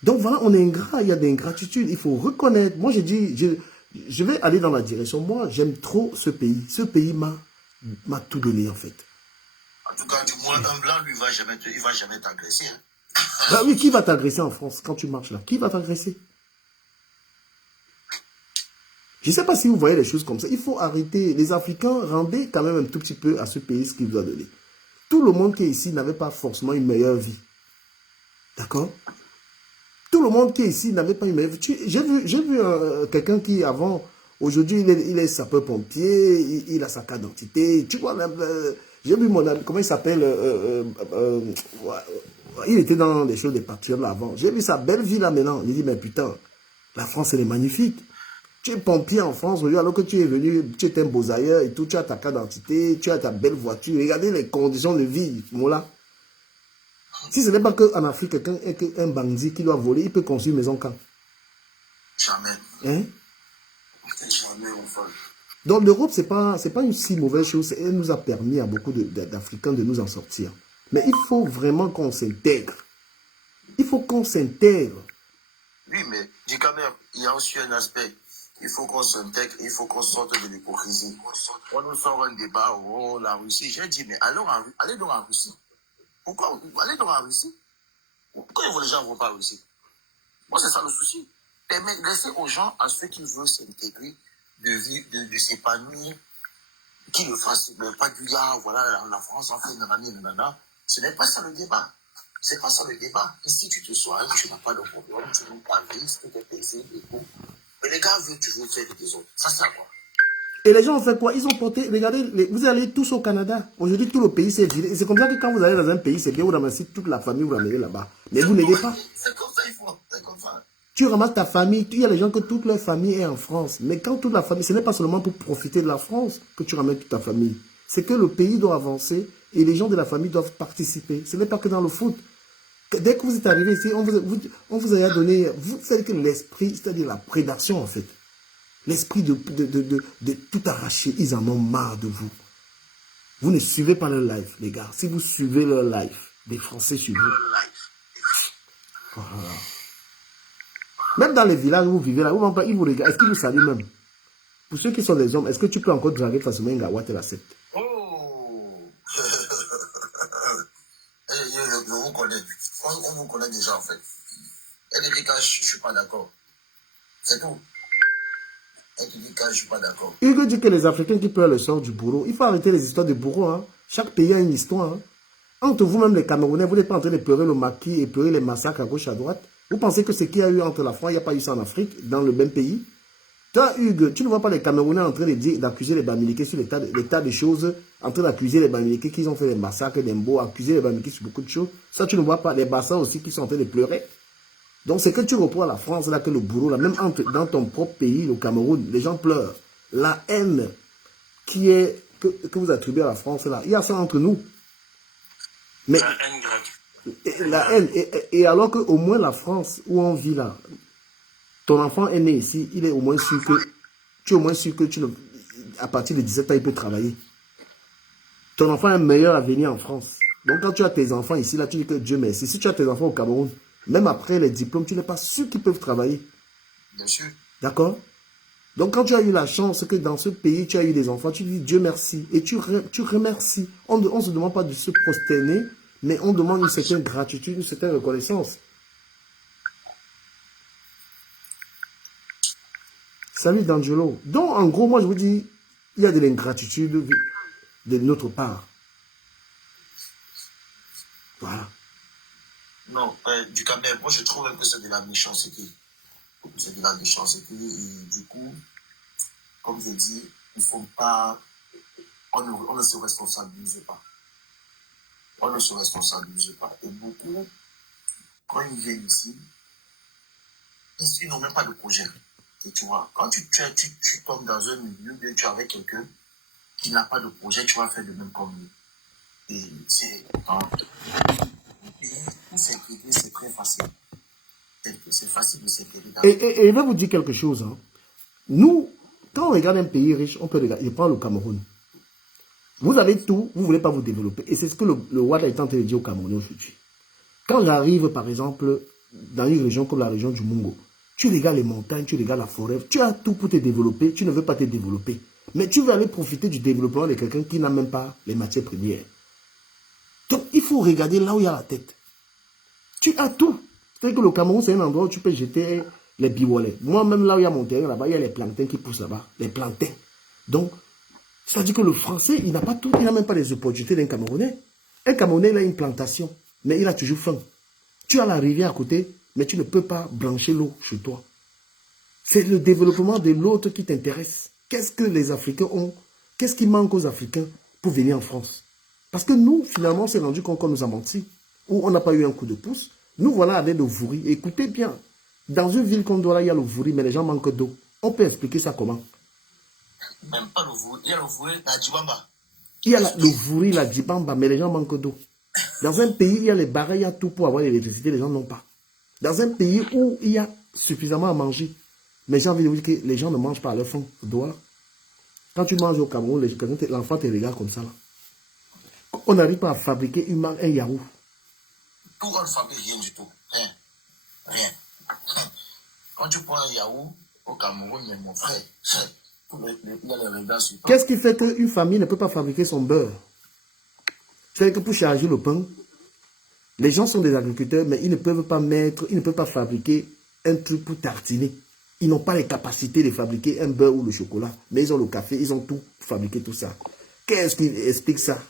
Donc voilà, on est ingrat, il y a des ingratitudes, il faut reconnaître. Moi, j'ai dit, je vais aller dans la direction. Moi, j'aime trop ce pays. Ce pays m'a tout donné, en fait. En tout cas, du moins, un blanc, lui, il va jamais t'agresser. Hein. Bah oui, qui va t'agresser en France quand tu marches là? Qui va t'agresser? Je ne sais pas si vous voyez les choses comme ça. Il faut arrêter. Les Africains, rendez quand même un tout petit peu à ce pays ce qu'il vous a donné. Tout le monde qui est ici n'avait pas forcément une meilleure vie. D'accord? Tout le monde qui est ici n'avait pas une meilleure vie. J'ai vu quelqu'un qui, avant, aujourd'hui, il est sapeur-pompier, il a sa carte d'identité. Tu vois, j'ai vu mon ami, comment il s'appelle? Il était dans des choses de patriotes là avant. J'ai vu sa belle vie là maintenant. Il dit, mais putain, la France, elle est magnifique. Tu es pompier en France, alors que tu es venu, tu es un beau ailleurs et tout, tu as ta carte d'identité, tu as ta belle voiture. Regardez les conditions de vie, là. Si ce n'est pas qu'en Afrique, quelqu'un est un bandit qui doit voler, il peut construire une maison quand? Jamais. Hein? Jamais, enfin. Donc l'Europe, ce n'est pas une si mauvaise chose. Elle nous a permis à beaucoup d'Africains de nous en sortir. Mais il faut vraiment qu'on s'intègre. Il faut qu'on s'intègre. Oui, mais du quand même, il y a aussi un aspect. Il faut qu'on s'intègre, il faut qu'on sorte de l'hypocrisie. On nous sort un débat, oh, la Russie. J'ai dit, mais allez donc en Russie. Pourquoi? Allez donc en Russie. Pourquoi les gens ne vont pas en Russie? Moi, c'est ça le souci. Laissez aux gens, à ceux qui veulent s'intégrer, de vivre, de s'épanouir, qui le fassent, mais pas du gars, voilà, la France, en fait, nanana. Ce n'est pas ça le débat. C'est pas ça le débat. Ici, tu te soignes, tu n'as pas de problème, tu n'as pas de risque, tu es plaisir et tout. Mais les gars veulent toujours faire des autres. Ça sert à quoi? Et les gens ont fait quoi? Ils ont porté, regardez, vous allez tous au Canada. Aujourd'hui, tout le pays s'est vidé. C'est comme ça que quand vous allez dans un pays, c'est bien, vous ramassez toute la famille, vous ramenez là-bas. Mais vous n'aidez pas. C'est comme ça, il faut. C'est comme ça. Tu ramasses ta famille. Il y a des gens que toute leur famille est en France. Mais quand toute la famille, ce n'est pas seulement pour profiter de la France que tu ramènes toute ta famille. C'est que le pays doit avancer et les gens de la famille doivent participer. Ce n'est pas que dans le foot. Dès que vous êtes arrivé ici, on vous a donné, vous savez que l'esprit, c'est-à-dire la prédation en fait. L'esprit de tout arracher, ils en ont marre de vous. Vous ne suivez pas leur life, les gars. Si vous suivez leur life, les Français suivent. Voilà. Même dans les villages où vous vivez là, ils vous regardent. Est-ce qu'ils vous saluent même? Pour ceux qui sont des hommes, est-ce que tu peux encore draguer facilement un gars, tu l'acceptes? Oh! Je vous connais. On vous connaît déjà en fait. Elle dit que je ne suis pas d'accord. C'est tout. Elle dit que je ne suis pas d'accord. Hugo dit que les Africains qui pleurent le sort du bourreau, il faut arrêter les histoires de bourreau. Hein. Chaque pays a une histoire. Hein. Entre vous-même, les Camerounais, vous n'êtes pas en train de pleurer le maquis et pleurer les massacres à gauche, à droite. Vous pensez que ce qu'il y a eu entre la France, il n'y a pas eu ça en Afrique, dans le même pays? Toi, Hugues, tu ne vois pas les Camerounais en train d'accuser les Bamileke sur les tas de choses, en train d'accuser les Bamileke qui ont fait des massacres, des mots, accuser les Bamileke sur beaucoup de choses. Ça, tu ne vois pas les Bassans aussi qui sont en train de pleurer. Donc, c'est que tu reprends la France, là, que le bourreau, là, même dans ton propre pays, le Cameroun, les gens pleurent. La haine que vous attribuez à la France, là, il y a ça entre nous. Mais, la haine grecque. La haine. Et alors qu'au moins la France, où on vit là, ton enfant est né ici, il est au moins sûr que, tu es au moins sûr que à partir de 17 ans, il peut travailler. Ton enfant a un meilleur avenir en France. Donc quand tu as tes enfants ici, là, tu dis que Dieu merci. Si tu as tes enfants au Cameroun, même après les diplômes, tu n'es pas sûr qu'ils peuvent travailler. Bien sûr. D'accord? Donc quand tu as eu la chance que dans ce pays, tu as eu des enfants, tu dis Dieu merci. Et tu remercies. On ne se demande pas de se prosterner, mais on demande une certaine gratitude, une certaine reconnaissance. Salut D'Angelo. Donc en gros, moi je vous dis, il y a de l'ingratitude de notre part. Voilà. Non, du Cameroun, moi je trouve que c'est de la méchanceté. C'est de la méchanceté. Et du coup, comme je dis, il faut pas. On ne se responsabilise pas. On ne se responsabilise pas. Et beaucoup, quand ils viennent ici, ils n'ont même pas de projet. Et tu vois, quand tu tombes dans un milieu, bien tu es avec quelqu'un qui n'a pas de projet, tu vas faire de même comme lui. Et c'est. Pour s'intégrer, c'est très facile. C'est facile de s'intégrer. Et je vais vous dire quelque chose. Hein. Nous, quand on regarde un pays riche, on peut regarder. Je prends le Cameroun. Vous avez tout, vous ne voulez pas vous développer. Et c'est ce que le Wada est en train de dire au Cameroun aujourd'hui. Quand j'arrive, par exemple, dans une région comme la région du Mungo, tu regardes les montagnes, tu regardes la forêt, tu as tout pour te développer, tu ne veux pas te développer. Mais tu veux aller profiter du développement de quelqu'un qui n'a même pas les matières premières. Donc, il faut regarder là où il y a la tête. Tu as tout. C'est-à-dire que le Cameroun, c'est un endroit où tu peux jeter les biwolets. Moi-même, là où il y a mon terrain, là-bas, il y a les plantains qui poussent là-bas. Les plantains. Donc, c'est-à-dire que le Français, il n'a pas tout, il n'a même pas les opportunités d'un Camerounais. Un Camerounais, il a une plantation, mais il a toujours faim. Tu as la rivière à côté, mais tu ne peux pas brancher l'eau chez toi. C'est le développement de l'autre qui t'intéresse. Qu'est-ce que les Africains ont? Qu'est-ce qui manque aux Africains pour venir en France? Parce que nous, finalement, on s'est rendu compte qu'on nous a menti, ou on n'a pas eu un coup de pouce. Nous, voilà avec le vouri. Écoutez bien, dans une ville comme Douala, il y a le vouri, mais les gens manquent d'eau. On peut expliquer ça comment? Même pas le vouri. Il y a le vouri, la Djibamba. Il y a le vouri, la Djibamba, mais les gens manquent d'eau. Dans un pays, il y a les barrages, il y a tout pour avoir l'électricité, les gens n'ont pas. Dans un pays où il y a suffisamment à manger, mais j'ai envie de vous dire que les gens ne mangent pas à leur faim. Quand tu manges au Cameroun, l'enfant te regarde comme ça. Là. On n'arrive pas à fabriquer un yaourt. Tout on ne fabrique rien du tout. Rien. Rien. Quand tu prends un yaourt au Cameroun, mais mon frère, il y a les regards sur toi. Qu'est-ce qui fait qu'une famille ne peut pas fabriquer son beurre? C'est que pour charger le pain, les gens sont des agriculteurs, mais ils ne peuvent pas fabriquer un truc pour tartiner. Ils n'ont pas les capacités de fabriquer un beurre ou le chocolat. Mais ils ont le café, ils ont tout pour fabriquer tout ça. Qu'est-ce qui explique ça?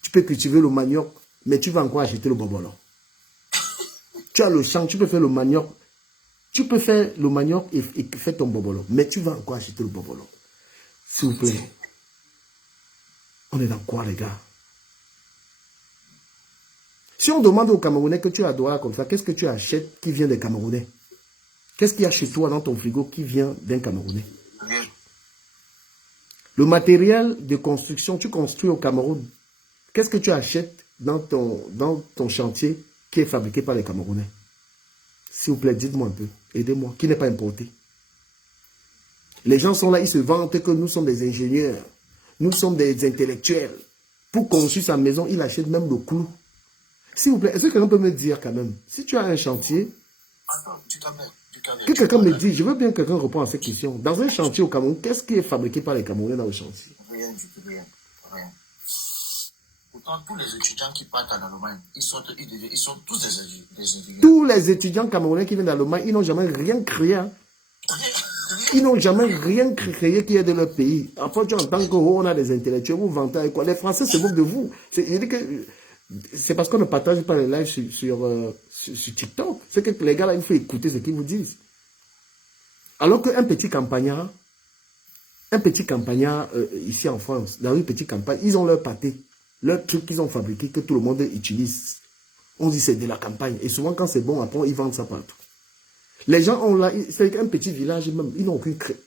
Tu peux cultiver le manioc, mais tu vas encore acheter le bobolon. Tu as le champ, tu peux faire le manioc. Tu peux faire le manioc et faire ton bobolon. Mais tu vas encore acheter le bobolon. S'il vous plaît. On est dans quoi, les gars? Si on demande aux Camerounais que tu as Douala comme ça, qu'est-ce que tu achètes qui vient des Camerounais? Qu'est-ce qu'il y a chez toi dans ton frigo qui vient d'un Camerounais? Rien. Le matériel de construction, tu construis au Cameroun. Qu'est-ce que tu achètes dans ton chantier qui est fabriqué par les Camerounais? S'il vous plaît, dites-moi un peu. Aidez-moi. Qui n'est pas importé? Les gens sont là, ils se vantent que nous sommes des ingénieurs. Nous sommes des intellectuels. Pour construire sa maison, il achète même le clou. S'il vous plaît, est-ce que quelqu'un peut me dire quand même, si tu as un chantier, Attends, que quelqu'un me dise, je veux bien que quelqu'un réponde à cette question. Dans un chantier au Cameroun, qu'est-ce qui est fabriqué par les Camerounais dans le chantier? Rien du tout, rien. Rien. Pourtant, tous les étudiants qui partent en Allemagne, ils sont tous des ingénieurs. Tous les étudiants camerounais qui viennent d'Allemagne, ils n'ont jamais rien créé. Hein. Ils n'ont jamais rien créé qui est de leur pays. Après, tu entends qu'on a des intellectuels, vous vantez quoi. Les Français se moquent de vous. C'est parce qu'on ne partage pas les lives sur TikTok. C'est que les gars là, il faut écouter ce qu'ils vous disent. Alors qu'un petit campagnard, ici en France, dans une petite campagne, ils ont leur pâté, leur truc qu'ils ont fabriqué, que tout le monde utilise. On dit c'est de la campagne. Et souvent, quand c'est bon, après, ils vendent ça partout. Les gens ont là, c'est un petit village, même, ils n'ont aucune crème.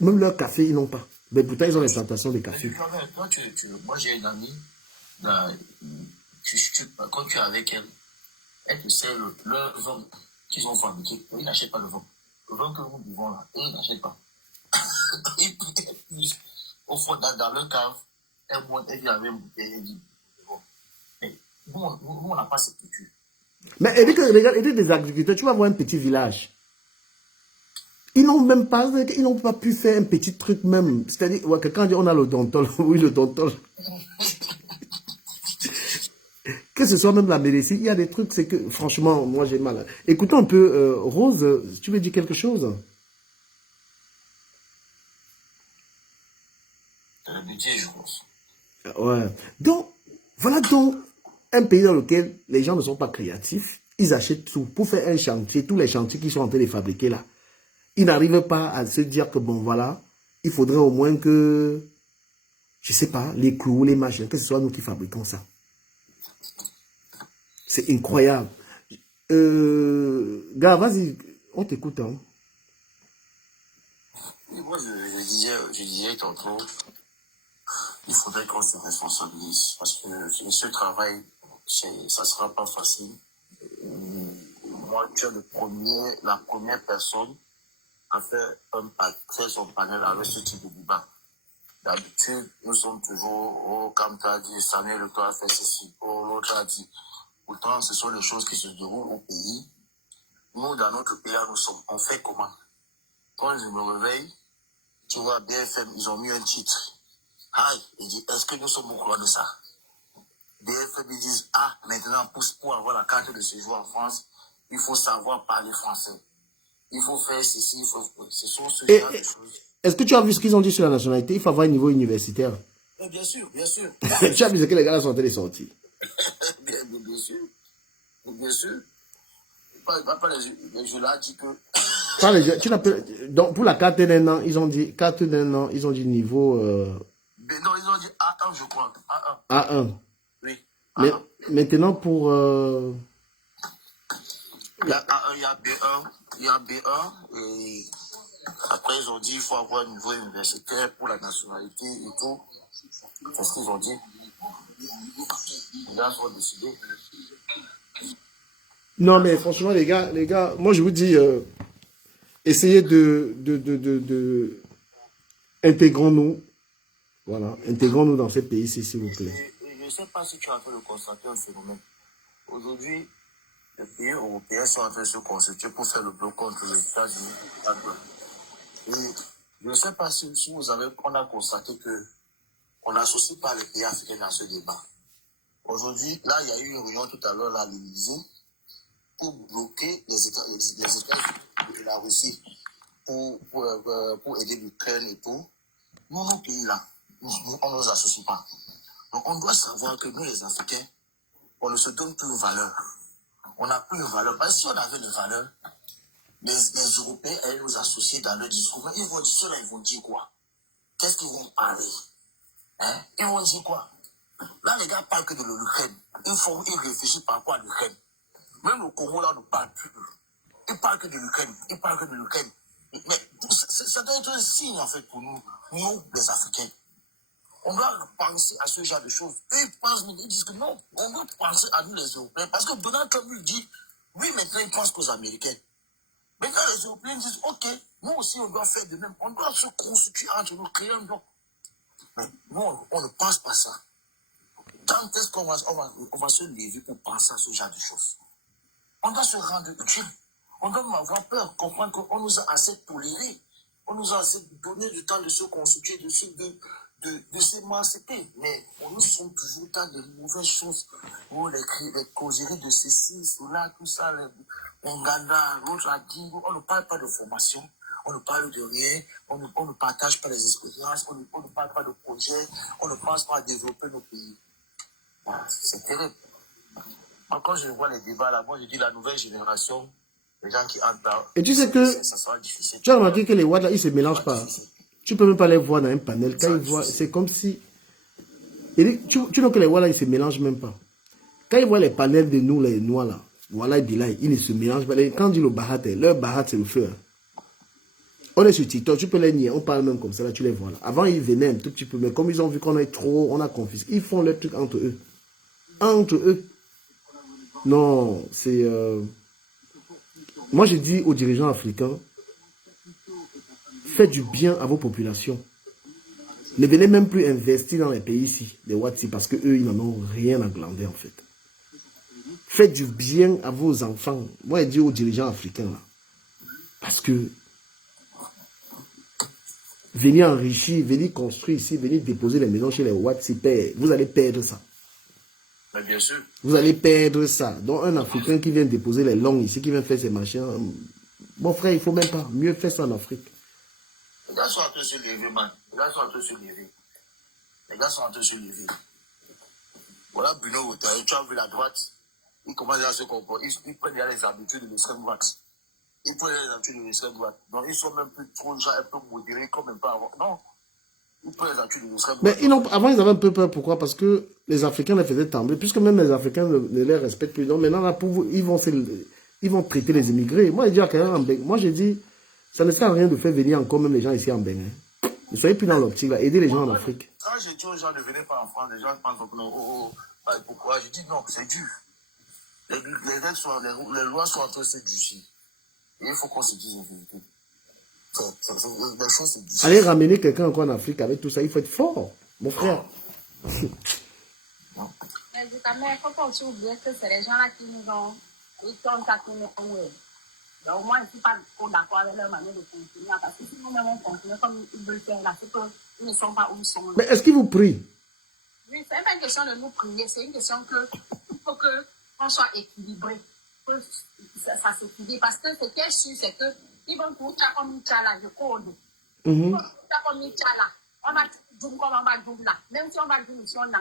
Même leur café, ils n'ont pas. Mais pourtant, ils ont les plantations de café. Moi, j'ai une amie, quand tu es avec elle, elle te sert leur vin qu'ils ont fabriqué. Ils n'achètent pas le vin. Le vin que nous buvons là, ils n'achètent pas. Au fond, dans leur cave, elle vient avec une bouteille et dit, bon, on n'a pas cette culture. Mais regarde, des agriculteurs, tu vas voir un petit village. Ils n'ont même pas, ils n'ont pas pu faire un petit truc même. C'est-à-dire, ouais, quelqu'un dit on a le dontol. Oui, le dontol. Que ce soit même la médecine, il y a des trucs, c'est que, franchement, moi j'ai mal. Écoutons un peu, Rose, tu veux dire quelque chose? C'est le budget, je pense. Ouais. Donc, voilà donc un pays dans lequel les gens ne sont pas créatifs. Ils achètent tout pour faire un chantier, tous les chantiers qui sont en train de fabriquer là. Ils n'arrivent pas à se dire que bon voilà, il faudrait au moins que, je sais pas, les clous, les machins, que ce soit nous qui fabriquons ça. C'est incroyable. Gars, vas-y, on t'écoute. Hein. Et moi, je disais tantôt, il faudrait qu'on se responsabilise parce que ce travail, ça ne sera pas facile. Moi, tu es la première personne à faire son panel avec ce type de débat. D'habitude, nous sommes toujours, oh, comme tu as dit, Samuel, le toi a fait ceci, oh, l'autre a dit. Pourtant, ce sont les choses qui se déroulent au pays. Nous, dans notre pays, on fait comment? Quand je me réveille, tu vois, BFM, ils ont mis un titre. Aïe, il dit, est-ce que nous sommes au courant de ça? BFM, ils disent, ah, maintenant, pour avoir la carte de séjour en France, il faut savoir parler français. Il faut faire ceci, il faut... Ce sont ce genre de choses. Est-ce que tu as vu ce qu'ils ont dit sur la nationalité? Il faut avoir un niveau universitaire. Mais bien sûr, bien sûr. Tu as vu ce que les gars sont en train de sortir? Bien sûr. Bien sûr. Je l'ai dit que... Donc, pour la carte d'un an, ils ont dit, niveau... Non, ils ont dit A1, je crois. A1. A1. Oui. Mais, A1. maintenant, pour... Il y a A1, il y a B1. Il y a B1. Et après, ils ont dit qu'il faut avoir un niveau universitaire pour la nationalité et tout. C'est ce qu'ils ont dit. Les gars sont décidés. Non, mais franchement, les gars, moi, je vous dis, essayez intégrons-nous. Voilà, intégrons-nous dans ce pays-ci, s'il vous plaît. Et je ne sais pas si tu as fait le constater un phénomène. Aujourd'hui, les pays européens sont en train de se constituer pour faire le bloc contre les États-Unis. Et je ne sais pas si on a constaté qu'on n'associe pas les pays africains dans ce débat. Aujourd'hui, là, il y a eu une réunion tout à l'heure à l'Élysée pour bloquer les États-Unis et la Russie pour aider l'Ukraine et tout. Nous, nos pays là, on ne nous associe pas. Donc, on doit savoir que nous, les Africains, on ne se donne plus une valeur. On n'a plus une valeur. Parce que si on avait une valeur, les Européens allaient nous associer dans leur discours. Mais ils vont dire cela, ils vont dire quoi? Qu'est-ce qu'ils vont parler? Hein? Ils vont dire quoi? Là, les gars parlent que de l'Ukraine. Ils réfléchissent par rapport à l'Ukraine. Même le Congo, là, ne parle plus. Ils parlent que de l'Ukraine. Ils parlent que de l'Ukraine. Mais ça doit être un signe, en fait, pour nous, les Africains. On doit penser à ce genre de choses. Ils disent que non, on doit penser à nous, les Européens. Parce que Donald Trump lui dit, oui, maintenant, il pense qu'aux Américains. Maintenant, les Européens disent, OK, nous aussi, on doit faire de même. On doit se constituer entre nous, créer un bloc. Mais nous, on ne pense pas ça. Quand est-ce qu'on va se lever pour penser à ce genre de choses? On doit se rendre utile. On doit avoir peur, comprendre qu'on nous a assez tolérés. On nous a assez donné du temps de se constituer, de s'émanciper. Mais on nous sommes toujours dans de mauvaises choses. Oh, les causeries de ceci, cela, tout ça, les Nganda, l'autre a dit, on ne parle pas de formation. On ne parle de rien, on ne partage pas les expériences, on ne parle pas de projets, on ne pense pas à développer nos pays. Ah, c'est terrible. Quand je vois les débats là, moi je dis la nouvelle génération, les gens qui entrent là, et tu sais que, ça sera difficile. Tu as remarqué que les Ouad là, ils ne se mélangent pas. Tu peux même pas les voir dans un panel. Quand ils voient, c'est comme si... Tu vois que les Ouad là, ils ne se mélangent même pas. Quand ils voient les panels de nous, les Noirs là, voilà, ils ne se mélangent pas. Quand on dit le Bahat, leur Bahat c'est le feu. Hein. On est sur TikTok, tu peux les nier, on parle même comme ça, là, tu les vois là. Avant, ils venaient un tout petit peu, mais comme ils ont vu qu'on est trop, on a confisqué. Ils font leur truc entre eux. Entre eux. Non, c'est... Moi, je dis aux dirigeants africains, faites du bien à vos populations. Ne venez même plus investir dans les pays ici, les Ouattis, parce qu'eux, ils n'en ont rien à glander, en fait. faites du bien à vos enfants. Moi, je dis aux dirigeants africains, là, parce que venir enrichir, venir construire ici, venir déposer les maisons chez les Watts, vous allez perdre ça. Mais bien sûr. Vous allez perdre ça. Donc, un Africain qui vient déposer les longs ici, qui vient faire ses machins, mon frère, il ne faut même pas. Mieux faire ça en Afrique. Les gars sont en train de se lever, man. Les gars sont en train de se lever. Les gars sont en train de se lever. Voilà Bruno Retailleau, tu as vu la droite. Ils commencent à se comporter. Ils prennent les habitudes de l'extrême droite. Ils prennent les habitudes de l'extrême droite. Donc, ils sont même plus trop gens un peu modérés comme un peu avant. Non. Ils prennent les habitudes de l'extrême droite. Mais avant, ils avaient un peu peur. Pourquoi? Parce que les Africains les faisaient trembler. Puisque même les Africains ne les respectent plus. Donc, maintenant, là, ils vont traiter les immigrés. Moi, j'ai dit, ça ne sert à rien de faire venir encore même les gens ici en Bénin. Ne soyez plus dans l'optique, là. Aidez les gens en Afrique. Quand j'ai dit aux gens ne venez pas en France, les gens pensent que pourquoi? Je dis non, c'est dur. Les lois sont en train de se durcir. Et il faut qu'on se dise la vérité. Les choses se durcissent. Allez ramener quelqu'un encore en Afrique avec tout ça, il faut être fort, mon frère. Mais il ne faut pas aussi oublier que c'est les gens-là qui nous ont. Ils sont captés. Donc, moi, je ne suis pas trop d'accord avec leur manière de continuer. Parce que si nous-mêmes on continue comme ils veulent faire là, c'est qu'ils ne sont pas où ils sont. Mais est-ce qu'ils vous prient? Oui, c'est pas une question de nous prier, c'est une question qu'il faut qu'on soit équilibré, que ça s'équilibre. Parce que ce qui est sûr, c'est qu'ils vont tout faire comme une là, je code. Ils vont tout faire comme une là. On va zoom comme on va zoom là. Même si on va zoom ici, on va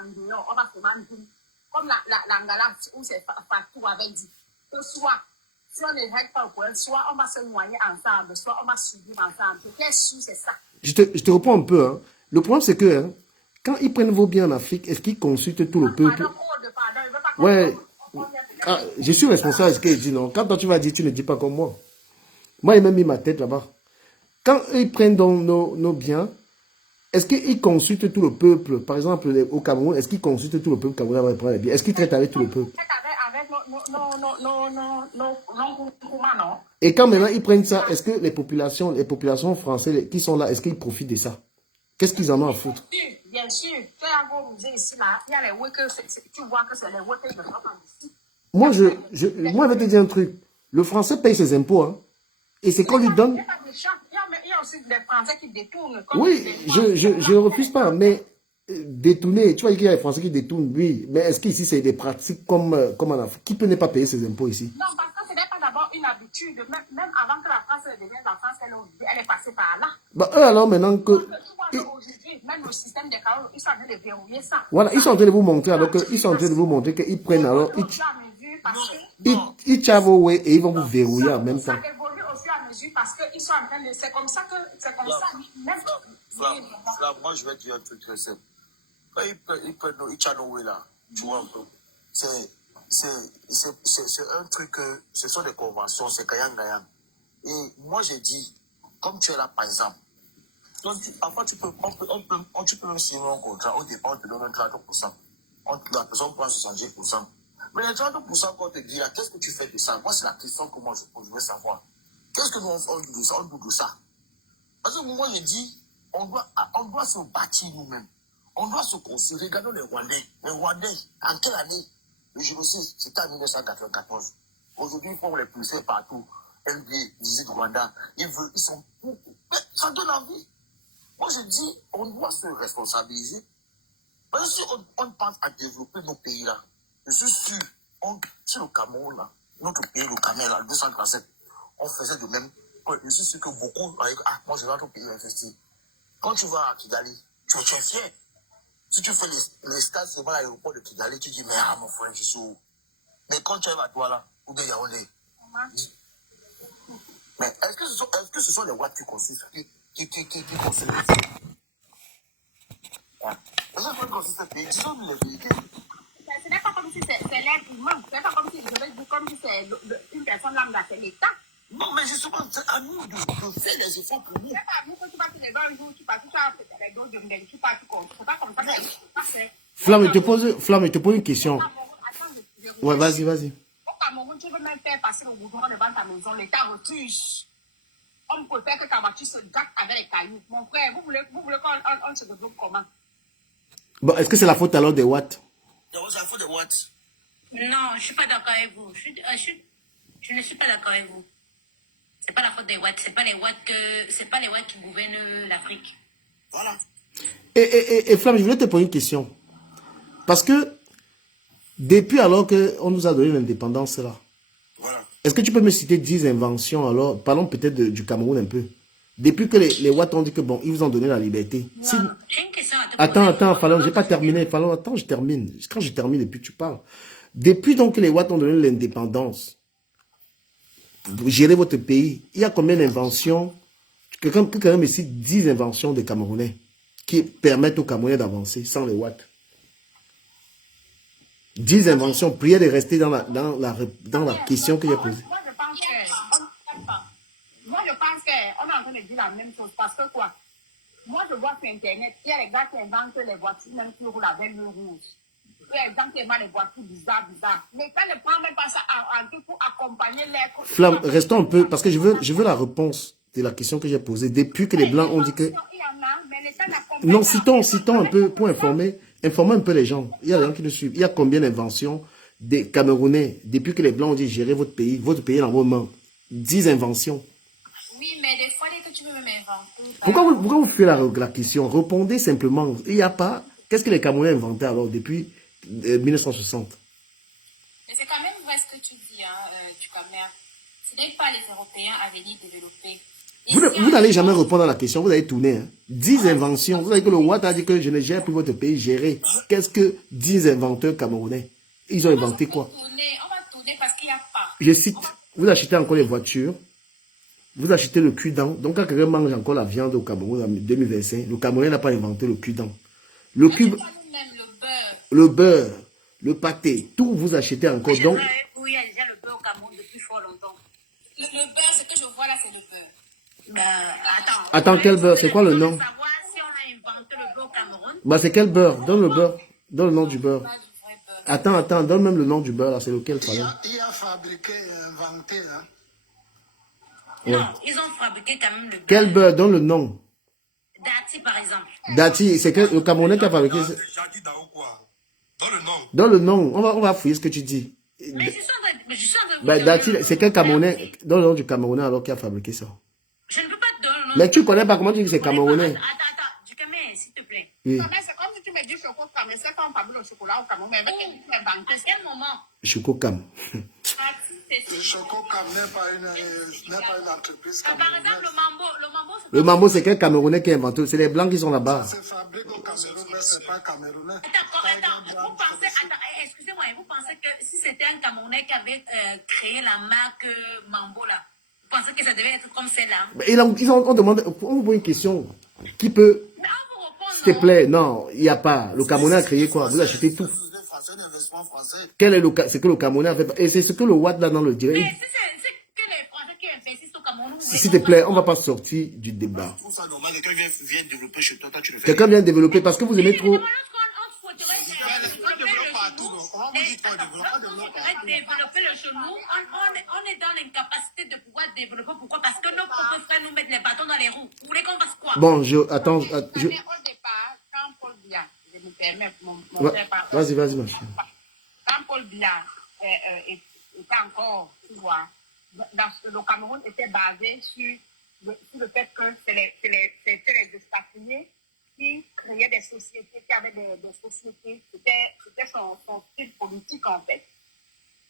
seulement zoom. Comme l'Angala où c'est Fatou avait dit. Que soit, si on ne règle pas au point, soit on va se noyer ensemble, soit on va subir ensemble. Ce qui est sûr, c'est ça. Je te reprends un peu. Hein. Le problème, c'est que quand ils prennent vos biens en Afrique, est-ce qu'ils consultent tout le peuple? Ouais. Ah, je suis responsable de ce qu'il dit, non. Quand toi tu vas dire, tu ne dis pas comme moi. Moi, j'ai même mis ma tête là-bas. Quand ils prennent donc nos biens, est-ce qu'ils consultent tout le peuple? Par exemple, au Cameroun, est-ce qu'ils consultent tout le peuple camerounais avant de prendre les biens? Est-ce qu'ils traitent avec tout le peuple? Et quand maintenant ils prennent ça, est-ce que les populations françaises qui sont là, est-ce qu'ils profitent de ça? Qu'est-ce qu'ils en ont à foutre? Bien sûr. Tu as beau musée ici, là, il y a les workers, tu vois que c'est les workers de France ici. Moi, je vais te dire un truc. Le Français paye ses impôts, hein. Et c'est qu'on lui donne... Il y a aussi des Français qui détournent. Oui, je ne refuse pas, mais détourner, tu vois qu'il y a des Français qui détournent, oui. Mais est-ce qu'ici, c'est des pratiques comme en Afrique? Qui peut ne pas payer ses impôts ici? Non, parce que ce n'est pas d'abord une habitude. Même avant que la France devienne la France, elle est passée par là. Bah, eux, alors, maintenant que... Tu vois qu'aujourd'hui, même le système des carreaux, ils sont en train de verrouiller ça. Voilà, ils sont en train de vous montrer, alors qu'ils sont en train de vous montrer qu'ils prennent, alors... Ils chavent away et ils vont vous verrouiller en même temps. Ça évolue au fur et à mesure parce qu'ils sont en train de... C'est comme ça que... C'est comme ça. Là, moi, je vais dire un truc très simple. Quand ils prennent nos Ichanoé là, tu vois un peu, c'est un truc, ce sont des conventions, c'est gagnant-gagnant. Et moi, j'ai dit, comme tu es là, par exemple, donc, parfois, tu peux même signer un contrat, au départ, on te donne un 30%. La personne prend 70%. Mais les 30% qu'on te dit, qu'est-ce que tu fais de ça? Moi, c'est la question que moi, je veux savoir. Qu'est-ce que nous, on dit de ça? On dit de ça. Parce que moi, j'ai dit, on doit se bâtir nous-mêmes. On doit se construire. Regardons les Rwandais. Les Rwandais, en quelle année? Le génocide, c'était en 1994. Aujourd'hui, ils font les pousser partout. NBA, visite Rwanda. Ils sont beaucoup. Mais ça donne envie. Moi, je dis, on doit se responsabiliser. Parce que si on pense à développer nos pays là, je suis sûr, sur le Cameroun là, notre pays, le Cameroun là, 237, on faisait de même. Je suis sûr que beaucoup, moi je vais à ton pays investir. Quand tu vas à Kigali, tu es fier. Si tu fais les stages à l'aéroport de Kigali, tu dis, mais mon frère, je suis où? Mais quand tu arrives à Douala, ou bien Yaoundé, mais est-ce que ce sont les Ouatt qui consistent, qui consistent? Est-ce que c'est consistent pays? Disons-nous la vérité. Ce n'est pas comme si c'est l'être humain. Ce n'est pas comme si, comme si c'est une personne lambda, c'est l'État. Non, mais justement, c'est à nous de faire les efforts pour nous. C'est pas à nous que tu vas te lever un jour, tu vas les dos de Mbène, tu vas, c'est pas comme ça. Flamme, je te pose une question. Ouais, vas-y. Au Cameroun, tu veux même faire passer le goudron devant ta maison, l'État refuse. On préfère que ta voiture se gâte avec les cailloux. Mon frère, vous voulez qu'on se développe comment? Bon, est-ce que c'est la faute alors des Ouatt? C'est la faute des Ouatt. Non, je ne suis pas d'accord avec vous. Je ne suis pas d'accord avec vous. C'est pas la faute des Watts. C'est pas les Watts qui gouvernent l'Afrique. Voilà. Et Flamme, je voulais te poser une question. Parce que depuis alors qu'on nous a donné l'indépendance là, Voilà. est-ce que tu peux me citer 10 inventions alors? Parlons peut-être du Cameroun un peu. Depuis que les Watts ont dit que bon, ils vous ont donné la liberté. Si... J'ai une question à te Attends, poser. Fallon, j'ai pas terminé. Fallon, attends, je termine. Quand je termine et puis tu parles. Depuis donc que les Watts ont donné l'indépendance, pour gérer votre pays, il y a combien d'inventions? Quelqu'un me cite 10 inventions des Camerounais qui permettent aux Camerounais d'avancer sans les Watts. 10 inventions, priez de rester dans la question que j'ai posée. Moi, je pense qu'on est en train de dire la même chose. Parce que quoi? Moi, je vois sur Internet, il y a les gars qui inventent les voitures même qui roulent avec le rouge. Il y a exactement les voitures bizarres. L'État ne prend même pas ça en tout pour accompagner les... Flamme, restons un peu, parce que je veux la réponse de la question que j'ai posée. Depuis que les Blancs ont dit que... Il y en a, mais l'État n'accompagne Non, pas. citons un peu pour informer un peu les gens. Il y a des gens qui nous suivent. Il y a combien d'inventions des Camerounais depuis que les Blancs ont dit gérer votre pays est dans vos mains. 10 inventions. Oui, mais des fois, dès que tu veux même inventer. Pourquoi vous faites la question? Répondez simplement. Il n'y a pas... Qu'est-ce que les Camerounais ont inventé alors depuis 1960? Mais c'est quand même vrai ce que tu dis, tu Cameroun. Ce n'est pas les Européens à venir développer. Vous n'allez jamais répondre à la question, vous allez tourner. Hein. 10 inventions. Vous savez que le Watt a dit que je ne gère plus votre pays, gérer. Qu'est-ce que 10 inventeurs camerounais? Ils ont inventé quoi? On va tourner parce qu'il n'y a pas. Je cite, vous achetez encore les voitures, vous achetez le cul-dent. Donc quand quelqu'un mange encore la viande au Cameroun en 2025, le Camerounais n'a pas inventé le cul-dent. Le cube, le beurre, le pâté, tout vous achetez encore. Donc, Oui, il y a déjà le beurre au Cameroun depuis fort longtemps. Le beurre, ce que je vois là, c'est le beurre. Attends, quel beurre? C'est quoi le nom? Savoir si on a inventé le beurre au Cameroun. Bah, c'est quel beurre? Donne le beurre. Donne le nom du beurre. Attends, donne même le nom du beurre là, c'est lequel, Fallon? Il a fabriqué, inventé, hein. Ouais. Non, ils ont fabriqué quand même le beurre. Quel beurre? Donne le nom. Dati, par exemple. Dati, c'est le Camerounais qui a fabriqué. Donne le nom. On va fouiller ce que tu dis. Mais je suis en train de Bah, Dati, c'est quel Camerounais? Donne le nom du Camerounais alors qui a fabriqué ça. Je ne peux pas te donner le nom. Mais tu connais pas comment tu dis que c'est Camerounais? Attends, du Cameroun, s'il te plaît. Oui. Non, mais c'est comme si tu me dis chocolat, mais c'est comme fabrique le chocolat au Cameroun, mais avec une banque. À quel moment? Chococam. Le Chococam n'est pas une entreprise Par camerounaise. exemple, le mambo, c'est Le mambo, c'est quel Camerounais qui a inventé? C'est les Blancs qui sont là-bas. C'est fabriqué au Cameroun, mais ce n'est pas camerounais. Attends, vous pensez, excusez-moi, vous pensez que si c'était un Camerounais qui avait créé la marque Mambo là, vous pensez que ça devait être comme celle-là? On demande, on vous pose une question. Qui peut, Mais on vous répond s'il te plaît, non, il n'y a pas. Le Camerounais a créé quoi? Vous achetez tout. Quel est c'est que le Camerounais a fait? Et c'est ce que le Watt là dans le direct. Mais c'est que les Français qui investissent au Cameroun. S'il te plaît, on ne va pas sortir du débat. Je trouve ça normal. Quelqu'un vient développer chez toi, toi tu le fais. Quelqu'un vient développer parce que vous aimez trop. Développer le genou, on est dans l'incapacité de pouvoir développer. Pourquoi? Parce que nos propres frères nous mettent les bâtons dans les roues. Vous voulez qu'on fasse quoi? Bon, attends. Au départ, quand Paul Biya, je me permets, mon frère parle. Vas-y, ma chérie. Quand Paul Biya était encore, tu vois, le Cameroun était basé sur le fait que c'était les expatriés qui créaient des sociétés, qui avaient des sociétés. C'était son style politique en fait.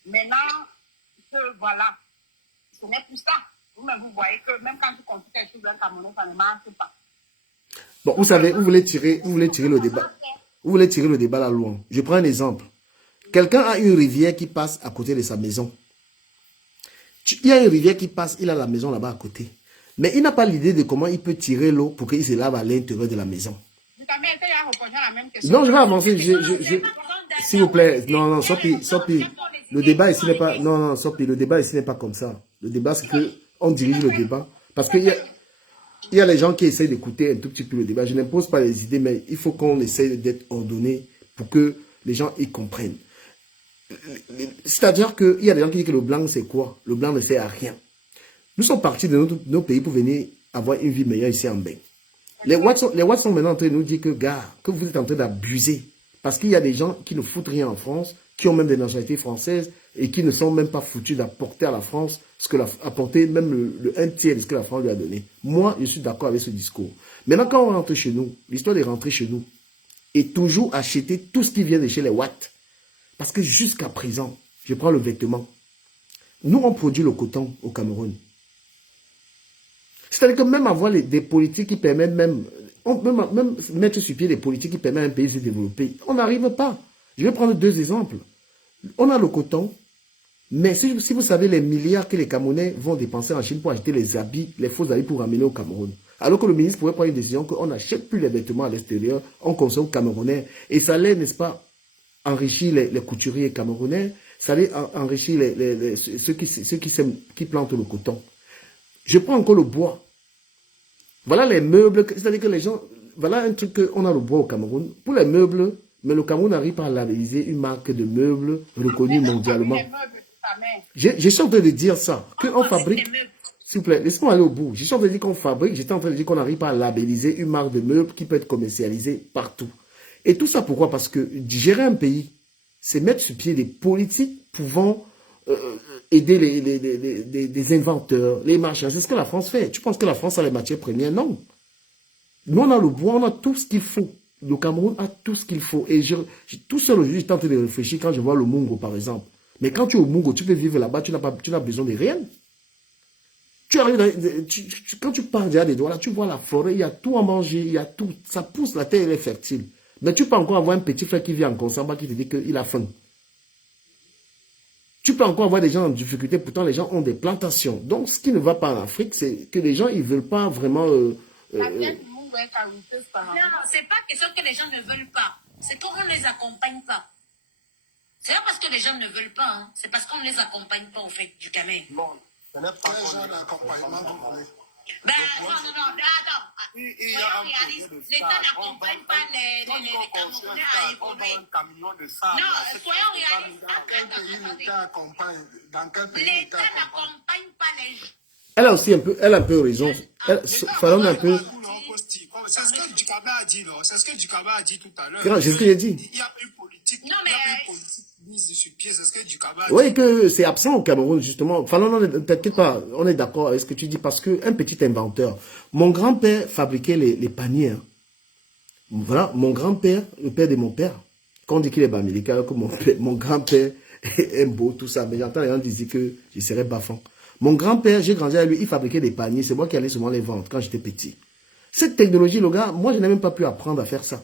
Maintenant, voilà, ce n'est plus ça. Vous-même, vous voyez que même quand tu construis quelque chose d'un Cameroun, ça ne marche pas. Bon, vous savez, vous voulez tirer le débat. Vous voulez tirer le débat là loin. Je prends un exemple. Quelqu'un a une rivière qui passe à côté de sa maison. Il y a une rivière qui passe, il a la maison là-bas à côté. Mais il n'a pas l'idée de comment il peut tirer l'eau pour qu'il se lave à l'intérieur de la maison. Non, je vais avancer. S'il vous plaît, non, Sopi. Le débat ici n'est pas... Non, Sopi, le débat ici n'est pas comme ça. Le débat, c'est qu'on dirige le débat. Parce qu'il y a les gens qui essayent d'écouter un tout petit peu le débat. Je n'impose pas les idées, mais il faut qu'on essaye d'être ordonné pour que les gens y comprennent. C'est-à-dire qu'il y a des gens qui disent que le blanc, c'est quoi? Le blanc ne sert à rien. Nous sommes partis de nos pays pour venir avoir une vie meilleure ici en Bain. Les Watts sont maintenant en train de nous dire que, gars, que vous êtes en train d'abuser. Parce qu'il y a des gens qui ne foutent rien en France, qui ont même des nationalités françaises et qui ne sont même pas foutus d'apporter à la France ce que apporter même le 1/3 de ce que la France lui a donné. Moi, je suis d'accord avec ce discours. Maintenant, quand on rentre chez nous, l'histoire de rentrer chez nous et toujours acheter tout ce qui vient de chez les Watts. Parce que jusqu'à présent, je prends le vêtement. Nous, on produit le coton au Cameroun. C'est-à-dire que même avoir des politiques qui permettent même mettre sur pied des politiques qui permettent à un pays de se développer, on n'arrive pas. Je vais prendre 2 exemples. On a le coton, mais si vous savez les milliards que les Camerounais vont dépenser en Chine pour acheter les habits, les faux habits pour ramener au Cameroun. Alors que le ministre pourrait prendre une décision qu'on n'achète plus les vêtements à l'extérieur, on consomme camerounais. Et ça allait, n'est-ce pas, enrichir les couturiers camerounais, ça allait enrichir ceux qui plantent le coton. Je prends encore le bois. Voilà les meubles, c'est-à-dire que les gens, voilà un truc qu'on a le bois au Cameroun. Pour les meubles, mais le Cameroun n'arrive pas à labelliser une marque de meubles reconnue mondialement. Je suis en train de dire ça, qu'on fabrique, s'il vous plaît, laissez-moi aller au bout. Je suis en train de dire qu'on fabrique, j'étais en train de dire qu'on n'arrive pas à labelliser une marque de meubles qui peut être commercialisée partout. Et tout ça pourquoi? Parce que gérer un pays, c'est mettre sur pied des politiques pouvant aider les inventeurs, les marchands. C'est ce que la France fait. Tu penses que la France a les matières premières? Non. Nous, on a le bois, on a tout ce qu'il faut. Le Cameroun a tout ce qu'il faut. Et tout seul aujourd'hui, je tente de réfléchir quand je vois le Mungo, par exemple. Mais quand tu es au Mungo, tu peux vivre là-bas, tu n'as besoin de rien. Tu arrives, quand tu pars derrière des doigts, là, tu vois la forêt, il y a tout à manger, il y a tout. Ça pousse, la terre, elle est fertile. Mais tu peux encore avoir un petit frère qui vient en Consamba qui te dit qu'il a faim. Tu peux encore avoir des gens en difficulté, pourtant les gens ont des plantations. Donc, ce qui ne va pas en Afrique, c'est que les gens, ils ne veulent pas vraiment... Non, c'est pas question que les gens ne veulent pas. C'est qu'on ne les accompagne pas. C'est pas parce que les gens ne veulent pas, hein. C'est parce qu'on ne les accompagne pas au fait du Cameroun. Non, ce n'est pas quel genre d'accompagnement vous voulez. Ben, non, attends. L'État n'accompagne pas les Camerounais à évoluer. Non, soyons réalistes. L'État n'accompagne pas les gens. Elle a aussi un peu raison. Fallon un peu... C'est ce que Djikaba a dit, c'est ce que Djikaba a dit tout à l'heure. C'est ce que j'ai dit. Il y a une politique, non, mais... mise sur pied, c'est ce que Djikaba a dit. Oui, que c'est absent au Cameroun, justement. Fallon, t'inquiète pas, on est d'accord avec ce que tu dis, parce qu'un petit inventeur, mon grand-père fabriquait les paniers. Hein. Voilà, mon grand-père, le père de mon père, quand on dit qu'il est bamilika, que mon grand-père est beau, tout ça, mais j'entends les gens dire que je serais bafant. Mon grand-père, j'ai grandi avec lui, il fabriquait des paniers, c'est moi qui allais souvent les vendre quand j'étais petit. Cette technologie, le gars, moi, je n'ai même pas pu apprendre à faire ça.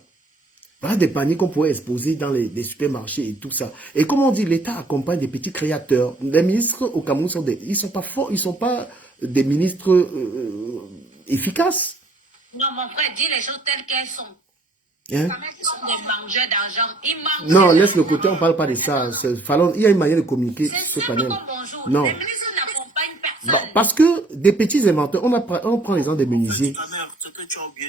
Voilà des paniers qu'on pourrait exposer dans les supermarchés et tout ça. Et comme on dit, l'État accompagne des petits créateurs. Les ministres au Cameroun ils sont pas forts, ils sont pas des ministres efficaces. Non, mon frère, dis les choses telles qu'elles sont. Hein? Ils sont des mangeurs d'argent. Non, laisse le côté, on ne parle pas de ça. Il y a une manière de communiquer ce panel. Non. Les ministres n'accompagnent personne. Bah, parce que des petits inventeurs, on prend les gens des menuisiers. Ce que tu as oublié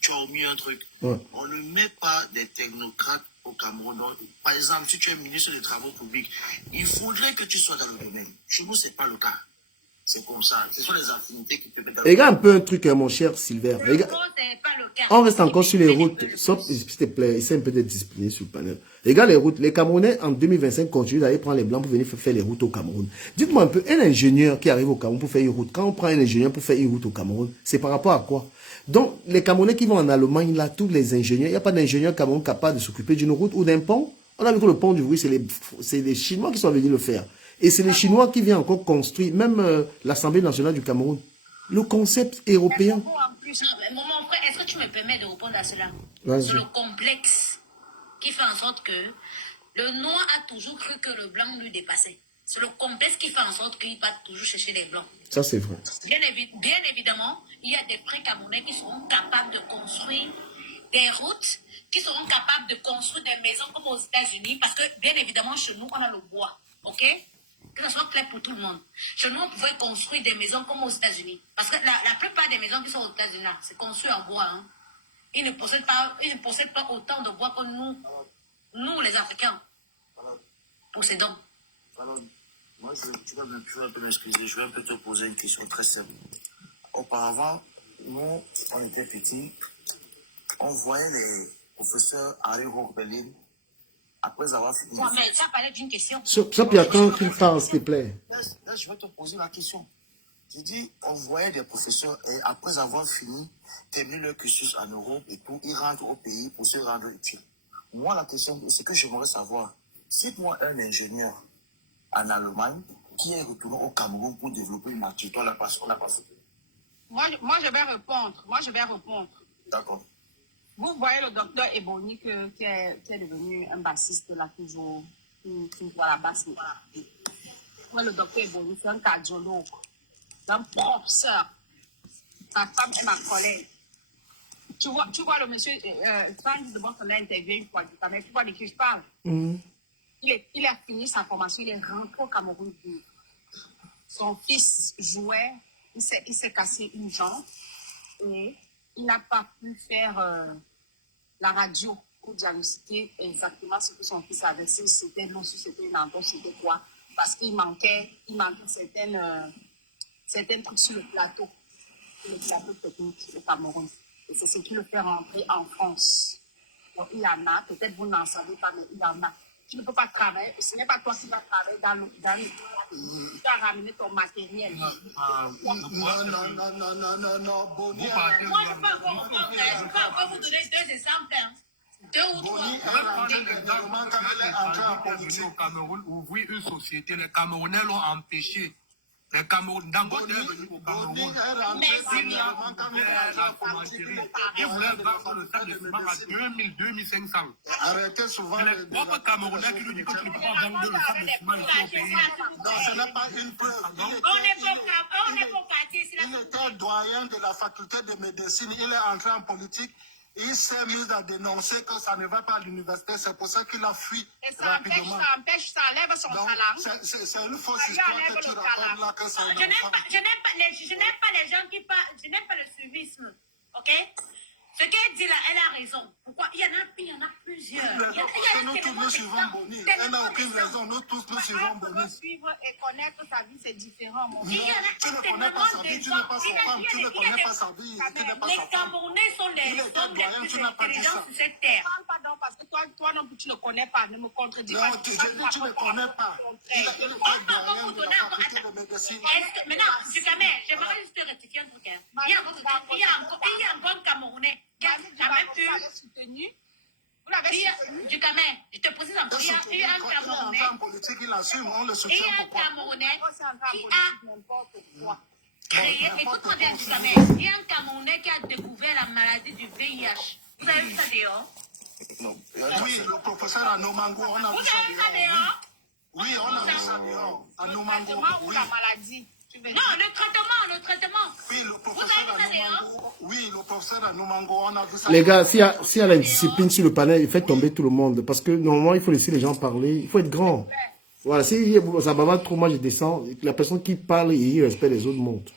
tu as omis un truc. Ouais. On ne met pas des technocrates au Cameroun. Donc, par exemple, si tu es ministre des Travaux publics, il faudrait que tu sois dans le domaine. Chez nous, ce n'est pas le cas. C'est comme ça. Ce sont les affinités qui te mettent dans le Regarde un peu un truc, mon cher Sylvain. On reste encore sur les routes. Sauf, s'il te plaît, essaie un peu d'être discipliné sur le panel. Regarde les routes. Les Camerounais, en 2025, continuent d'aller prendre les Blancs pour venir faire les routes au Cameroun. Dites-moi un peu, un ingénieur qui arrive au Cameroun pour faire une route, quand on prend un ingénieur pour faire une route au Cameroun, c'est par rapport à quoi? Donc, les Camerounais qui vont en Allemagne, là, tous les ingénieurs, il n'y a pas d'ingénieur Cameroun capable de s'occuper d'une route ou d'un pont. On a vu que le pont du Bruy, c'est les Chinois qui sont venus le faire. Et c'est les Chinois qui viennent encore construire, même l'Assemblée nationale du Cameroun. Le concept européen. Mon frère, est-ce que tu me permets de répondre à cela? Vas-y. C'est le complexe qui fait en sorte que le noir a toujours cru que le blanc lui dépassait. C'est le complexe qui fait en sorte qu'il va toujours chercher les blancs. Ça, c'est vrai. Bien évidemment, il y a des frères camerounais qui seront capables de construire des routes, qui seront capables de construire des maisons comme aux États-Unis, parce que, bien évidemment, chez nous, on a le bois. OK? Que ce soit clair pour tout le monde. Chez nous, on pouvait construire des maisons comme aux États-Unis. Parce que la plupart des maisons qui sont aux États-Unis, c'est construit en bois. Hein. Ils ne possèdent pas autant de bois que nous les Africains, possédons. Alors, moi, tu vas un peu m'excuser. Je vais un peu te poser une question très simple. Auparavant, nous, on était petits, on voyait les professeurs Harry Roquebelin après avoir fini. Ouais, mais ça parlait d'une question. Sop, il attend qu'il parle, s'il te plaît. Là, je vais te poser la question. J'ai dit, on voyait des professeurs, et après avoir fini, terminé leur cursus en Europe et tout, ils rentrent au pays pour se rendre utile. Moi, la question, c'est que j'aimerais savoir, cite-moi un ingénieur en Allemagne qui est retourné au Cameroun pour développer une activité. Toi, la passion, la passion. Moi, je vais répondre. D'accord. Vous voyez le docteur Ebony qui est devenu un bassiste là toujours, qui voit la basse. Moi, le docteur Ebony, c'est un cardiologue, un professeur. Ma femme est ma collègue. Tu vois le monsieur, Franck de Boston l'a interviewé une fois, mais tu vois de qui je parle. Il a fini sa formation, il est rentré au Cameroun. Son fils jouait, il s'est cassé une jambe et il n'a pas pu faire la radio pour diagnostiquer exactement ce que son fils avait. Si c'était l'eau, si c'était une entorse, c'était quoi. Parce qu'il manquait certains trucs sur le plateau technique au Cameroun. Et c'est ce qui le fait rentrer en France. Donc, il y en a, peut-être vous n'en savez pas, mais il y en a. Tu ne peux pas travailler, ce n'est pas toi qui vas travailler dans le tu vas ramener ton matériel. Non, Bonnie. Moi, je peux encore vous donner 2 exemples. Hein. 2 ou 3. Bonnie est rentrée dernièrement quand elle est entrée en politique. Au Cameroun, ouvrir une société, les Camerounais l'ont empêché. Les Camerounais, Dangote est venu au Cameroun. Bonnie est rentrée dernièrement quand elle est entrée en politique. Il voulait vendre le sac de ciment à 2500. Arrêtez souvent les propres Camerounais qui nous disent que tu ne peux pas vendre le sac de ciment ici au pays. Non, ce n'est pas une preuve. Il était doyen de la faculté de médecine. Il est entré en politique. Il s'est mis à dénoncer que ça ne va pas à l'université. C'est pour ça qu'il a fui rapidement. Ça enlève son talent. C'est une fausse histoire que tu racontes là que ça Je n'aime pas les gens qui parlent. Je n'aime pas le suivisme. Ok? Ce qu'elle dit là, elle a raison. Pourquoi? Il y en a plusieurs. Nous tous nous suivons Bonnie. Elle n'a aucune raison. Nous tous nous suivons Bonnie. Suivre et connaître sa vie, c'est différent. Tu ne connais pas sa vie, tu n'es pas sa femme, tu ne connais pas sa vie, tu n'es pas sa Les femme. Camerounais sont les plus intelligents sur cette terre. Pardon, parce que toi non plus, tu ne le connais pas. Ne me contredis pas. Non, tu ne le connais pas. Il est doyen de la faculté de médecine. Maintenant, j'aimerais juste te rectifier un truc. Il y a encore un Camerounais qui a jamais pu. Vous l'avez soutenu. Du Cameroun, je te précise encore. Il y a un Camerounais. En politique, il assume, on le Il y soutient a un pourquoi? Camerounais qui a N'importe quoi. créé. Écoute-moi bien du Cameroun. Il y a un Camerounais qui a découvert la maladie du VIH. Vous avez vu ça dehors? Non. Oui, le professeur Anomango, on a Vous vu ça avez vu ça dehors. dehors? Oui, on a vu ça dehors. Anomango, Ou oui. la maladie. Non, le traitement. Oui, le Vous professeur avez vu ça dehors? Anomango, oui, le professeur Anomango, on a vu ça. Les gars, s'il y a la discipline sur le panel, il fait tomber tout le monde. Parce que normalement, il faut laisser les gens parler. Il faut être grand. Voilà, si ça bavard trop, moi je descends. La personne qui parle et il respecte les autres monte.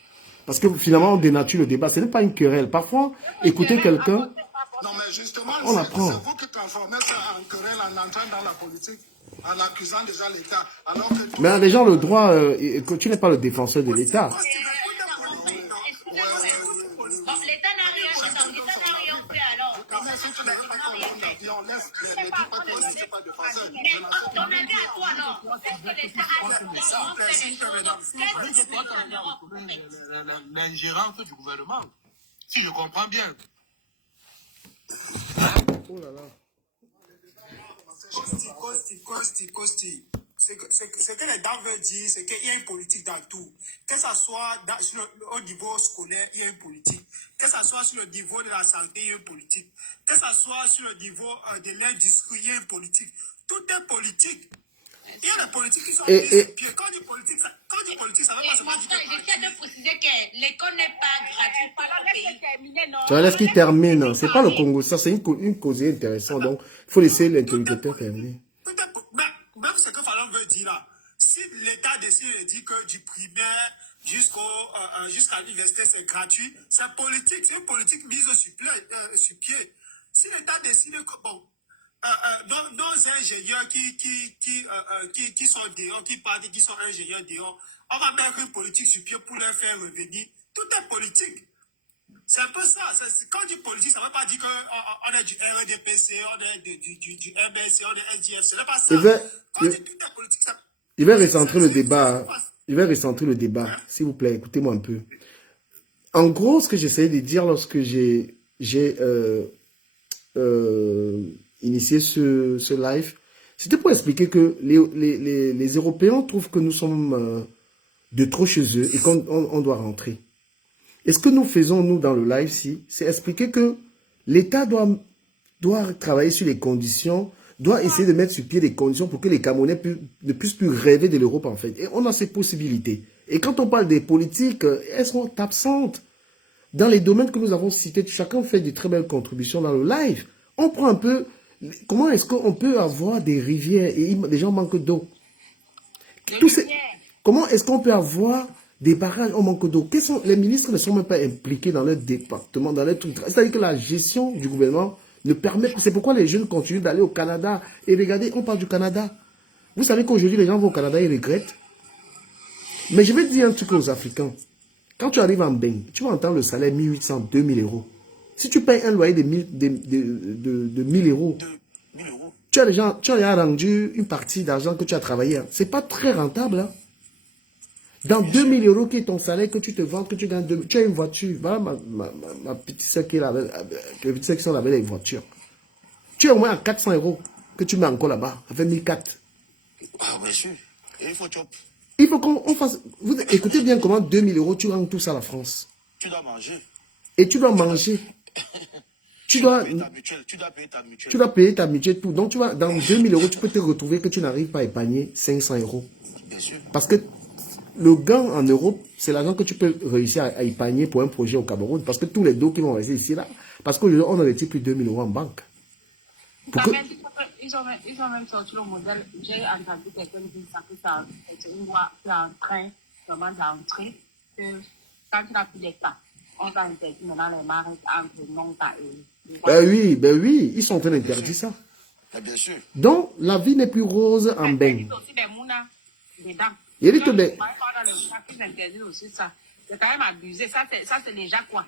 Parce que finalement, on dénature le débat. Ce n'est pas une querelle. Parfois, écouter quelqu'un, Non, mais justement, on c'est apprend. vous qui transformez ça en querelle en entrant dans la politique, en accusant déjà l'État. Alors que Mais les gens, le droit, que tu n'es pas le défenseur de l'État. Bon, l'État n'a rien fait. L'État n'a rien fait alors. si tu n'as pas comme un avion, laisse les pas c'est pas de façon. Mais ton avis à toi alors, est-ce que l'État a vraiment fait les choses? L'ingérence du gouvernement. Si je comprends bien. Oh là là. Costi. Ce que les dames veulent dire, c'est qu'il y a une politique dans tout. Que ce soit au niveau scolaire, il y a une politique. Que ce soit sur le niveau de la santé, il y a une politique. Que ce soit sur le niveau de l'industrie, il y a une politique. Tout est politique. Il y a des politiques qui sont mises sur pied. Quand du politique, ça va pas se Mon frère, je tiens de préciser que l'école n'est pas gratuite pour le pays. Tu laisse qu'il termine. C'est pas le Congo, ça c'est une cause intéressante. Donc, il faut laisser l'interlocuteur terminer. Même ce que Fallon veut dire là, si l'État décide de dire que du primaire jusqu'à l'université c'est gratuit, c'est politique, c'est une politique mise sur pied. Si l'État décide que bon, nos ingénieurs qui sont dehors, qui partent, qui sont ingénieurs dehors, on va mettre une politique sur pied pour les faire revenir. Tout est politique. C'est un peu ça. Quand on dit politique, ça ne veut pas dire qu'on est du RDPC, on est du MBC, on est SDF. Ce n'est pas ça. Quand on dit toute la politique, ça... Je vais recentrer le débat. Je vais recentrer le débat. S'il vous plaît, écoutez-moi un peu. En gros, ce que j'essayais de dire lorsque j'ai initié ce live, c'était pour expliquer que les Européens trouvent que nous sommes de trop chez eux et qu'on doit rentrer. Et ce que nous faisons, nous, dans le live-ci, c'est expliquer que l'État doit travailler sur les conditions, doit essayer de mettre sur pied des conditions pour que les Camerounais ne puissent plus rêver de l'Europe, en fait. Et on a ces possibilités. Et quand on parle des politiques, elles sont absentes. Dans les domaines que nous avons cités, chacun fait de très belles contributions dans le live. On prend un peu... Comment est-ce qu'on peut avoir des rivières et les gens manquent d'eau? Comment est-ce qu'on peut avoir des barrages en manque d'eau? Les ministres ne sont même pas impliqués dans leur département, dans leur truc. C'est-à-dire que la gestion du gouvernement ne permet pas. C'est pourquoi les jeunes continuent d'aller au Canada. Et regardez, on parle du Canada. Vous savez qu'aujourd'hui, les gens vont au Canada et regrettent. Mais je vais te dire un truc aux Africains. Quand tu arrives en Beng, tu vas entendre le salaire 1800, 2000 euros. Si tu payes un loyer de 1000 euros, tu as déjà rendu une partie d'argent que tu as travaillé. Ce n'est pas très rentable. Hein? Dans 2000 euros qui est ton salaire, que tu te vends, que tu gagnes, tu as une voiture. Voilà ma petite soeur qui sont là avec les voitures. Tu es au moins à 400 euros que tu mets encore là-bas, avec 1400. Ah, bien sûr. Et il faut chop. Il faut qu'on fasse... Vous écoutez bien comment 2000 euros, tu rends tout ça à la France. Tu dois manger. Et tu dois manger. Tu dois payer ta mutuelle. Tu dois payer ta mutuelle, tout. Donc, tu vois, dans 2000 euros, tu peux te retrouver que tu n'arrives pas à épargner 500 euros. Bien sûr. Parce que le gain en Europe, c'est l'argent que tu peux réussir à épargner pour un projet au Cameroun. Parce que tous les dos qui vont rester ici, là, parce qu'aujourd'hui, on n'avait plus 2000 euros en banque. Ils ont même sorti le modèle. J'ai entendu quelqu'un dire ça, que ça, une voie qui est en train vraiment d'entrer, que quand tu n'as plus d'État, on t'a interdit maintenant les marques entre non-État et... Ben oui, ils sont en train d'interdire ça. Bien sûr. Donc, la vie n'est plus rose en Beng. Il y a aussi des mounas dedans. Il dit que des... Ils interdisent aussi ça. C'est quand même abusé. Ça, c'est déjà quoi?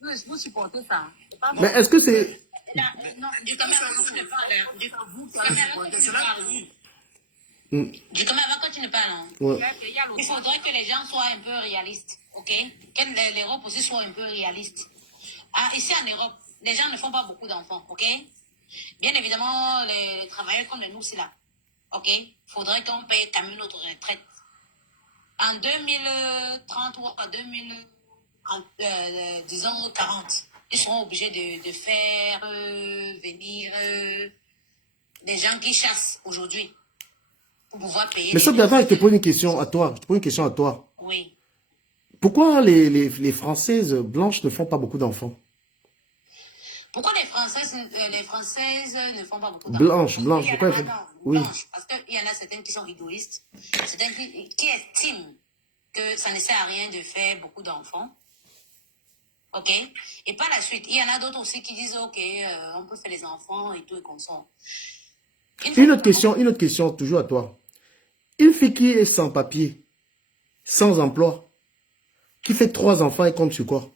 Vous supportez ça. Mais est-ce que c'est... Non, du Cameroun, tu ne parles. Du Cameroun, quand tu ne parles, Ouais. il faudrait que les gens soient un peu réalistes, ok? Que l'Europe aussi soit un peu réaliste. Ah, ici en Europe, les gens ne font pas beaucoup d'enfants, ok? Bien évidemment, les travailleurs comme nous, c'est là, ok? Il faudrait qu'on paye quand même notre retraite. En 2030 ou en 2040, ils seront obligés de faire venir des gens qui chassent aujourd'hui pour pouvoir payer. Mais ça, d'abord, je te pose une question à toi. Je te pose une question à toi. Oui. Pourquoi les Françaises blanches ne font pas beaucoup d'enfants? Pourquoi les Françaises ne font pas beaucoup Blanches, d'enfants? pourquoi elles font... Oui. Blanches, parce qu'il y en a certaines qui sont égoïstes, certaines qui estiment que ça ne sert à rien de faire beaucoup d'enfants. Ok? Et par la suite, il y en a d'autres aussi qui disent, ok, on peut faire les enfants et tout et comme ça. Une autre question, toujours à toi. Une fille qui est sans papier, sans emploi, qui fait 3 enfants, elle compte sur quoi?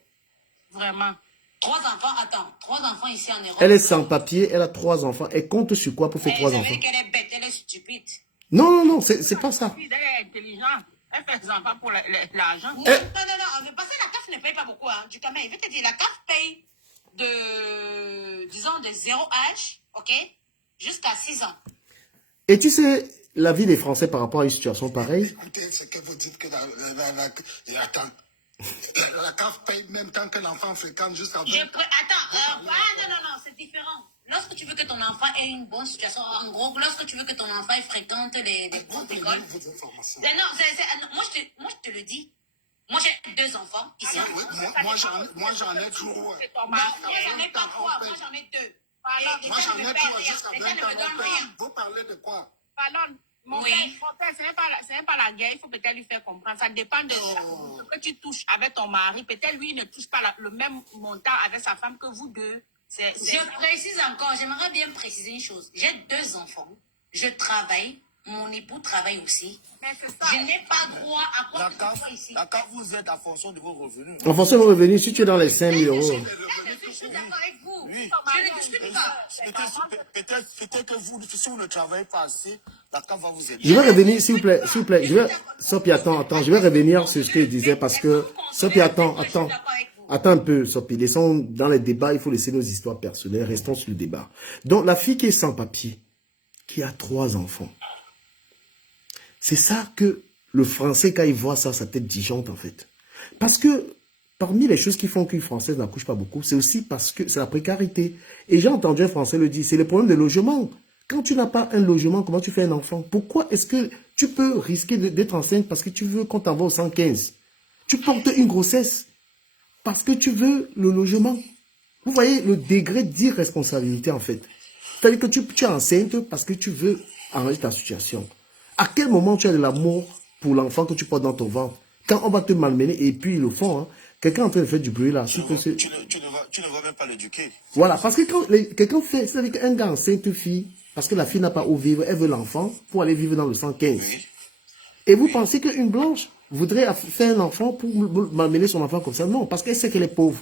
Vraiment. 3 enfants, attends, 3 enfants ici en Europe. Elle est sans papier, elle a 3 enfants, elle compte sur quoi pour faire 3 enfants? Ça veut dire qu'elle est bête, elle est stupide. Non, c'est pas ça. Elle est intelligente. Elle fait des enfants pour l'argent. Non, parce que la CAF ne paye pas beaucoup, hein, du Cameroun. Je vais te dire, la CAF paye disons, de 0 âge, ok, jusqu'à 6 ans. Et tu sais, la vie des Français par rapport à une situation pareille? Écoutez, ce que vous dites que attends. La CAF paye même tant que l'enfant fréquente jusqu'à 20 ans. Attends, non, c'est différent. Lorsque tu veux que ton enfant ait une bonne situation, en gros, lorsque tu veux que ton enfant fréquente des bonnes écoles. Moi, je te le dis. Moi, j'ai 2 enfants ici. Moi, j'en ai trop. Moi, j'en ai pas 3, moi, j'en ai 2. Moi, j'en ai 3 jusqu'à 20 ans. Vous parlez de quoi? Pardon. Mon père, ce n'est pas la guerre, il faut peut-être lui faire comprendre. Ça dépend de ce que tu touches avec ton mari. Peut-être lui, il ne touche pas le même montant avec sa femme que vous deux. Je précise encore, j'aimerais bien préciser une chose. J'ai 2 enfants, je travaille, mon époux travaille aussi. Mais c'est ça. Je n'ai pas droit à quoi La que ce CAF, soit ici. la CAF, vous êtes en fonction de vos revenus. En fonction de vos revenus, si tu es dans les 5 000 euros. Je suis d'accord avec vous. Oui. Je ne discute pas. Peut-être que vous, si vous ne travaillez pas assez, la CAF va vous aider. Je vais revenir, s'il vous plaît, je vais, Sopi, attends, je vais revenir sur ce que je disais parce que, Sopi, attends un peu, Sopi, laissons dans les débats, il faut laisser nos histoires personnelles, restons sur le débat. Donc, la fille qui est sans papier, qui a 3 enfants, c'est ça que le Français, quand il voit ça, sa tête disjoncte, en fait. Parce que, parmi les choses qui font qu'une Française n'accouche pas beaucoup, c'est aussi parce que c'est la précarité. Et j'ai entendu un Français le dire, c'est le problème de logement. Quand tu n'as pas un logement, comment tu fais un enfant? Pourquoi est-ce que tu peux risquer d'être enceinte parce que tu veux qu'on t'envoie au 115? Tu portes une grossesse parce que tu veux le logement. Vous voyez le degré d'irresponsabilité, en fait. C'est-à-dire que tu es enceinte parce que tu veux arranger ta situation. À quel moment tu as de l'amour pour l'enfant que tu portes dans ton ventre? Quand on va te malmener, et puis ils le font, hein. Quelqu'un est en train de faire du bruit là. Tu ne vas même pas l'éduquer. Voilà, parce que quand quelqu'un fait, c'est-à-dire qu'un gars enceinte fille, parce que la fille n'a pas où vivre, elle veut l'enfant pour aller vivre dans le 115. Oui. Et vous pensez qu'une blanche voudrait faire un enfant pour malmener son enfant comme ça? Non, parce qu'elle sait qu'elle est pauvre.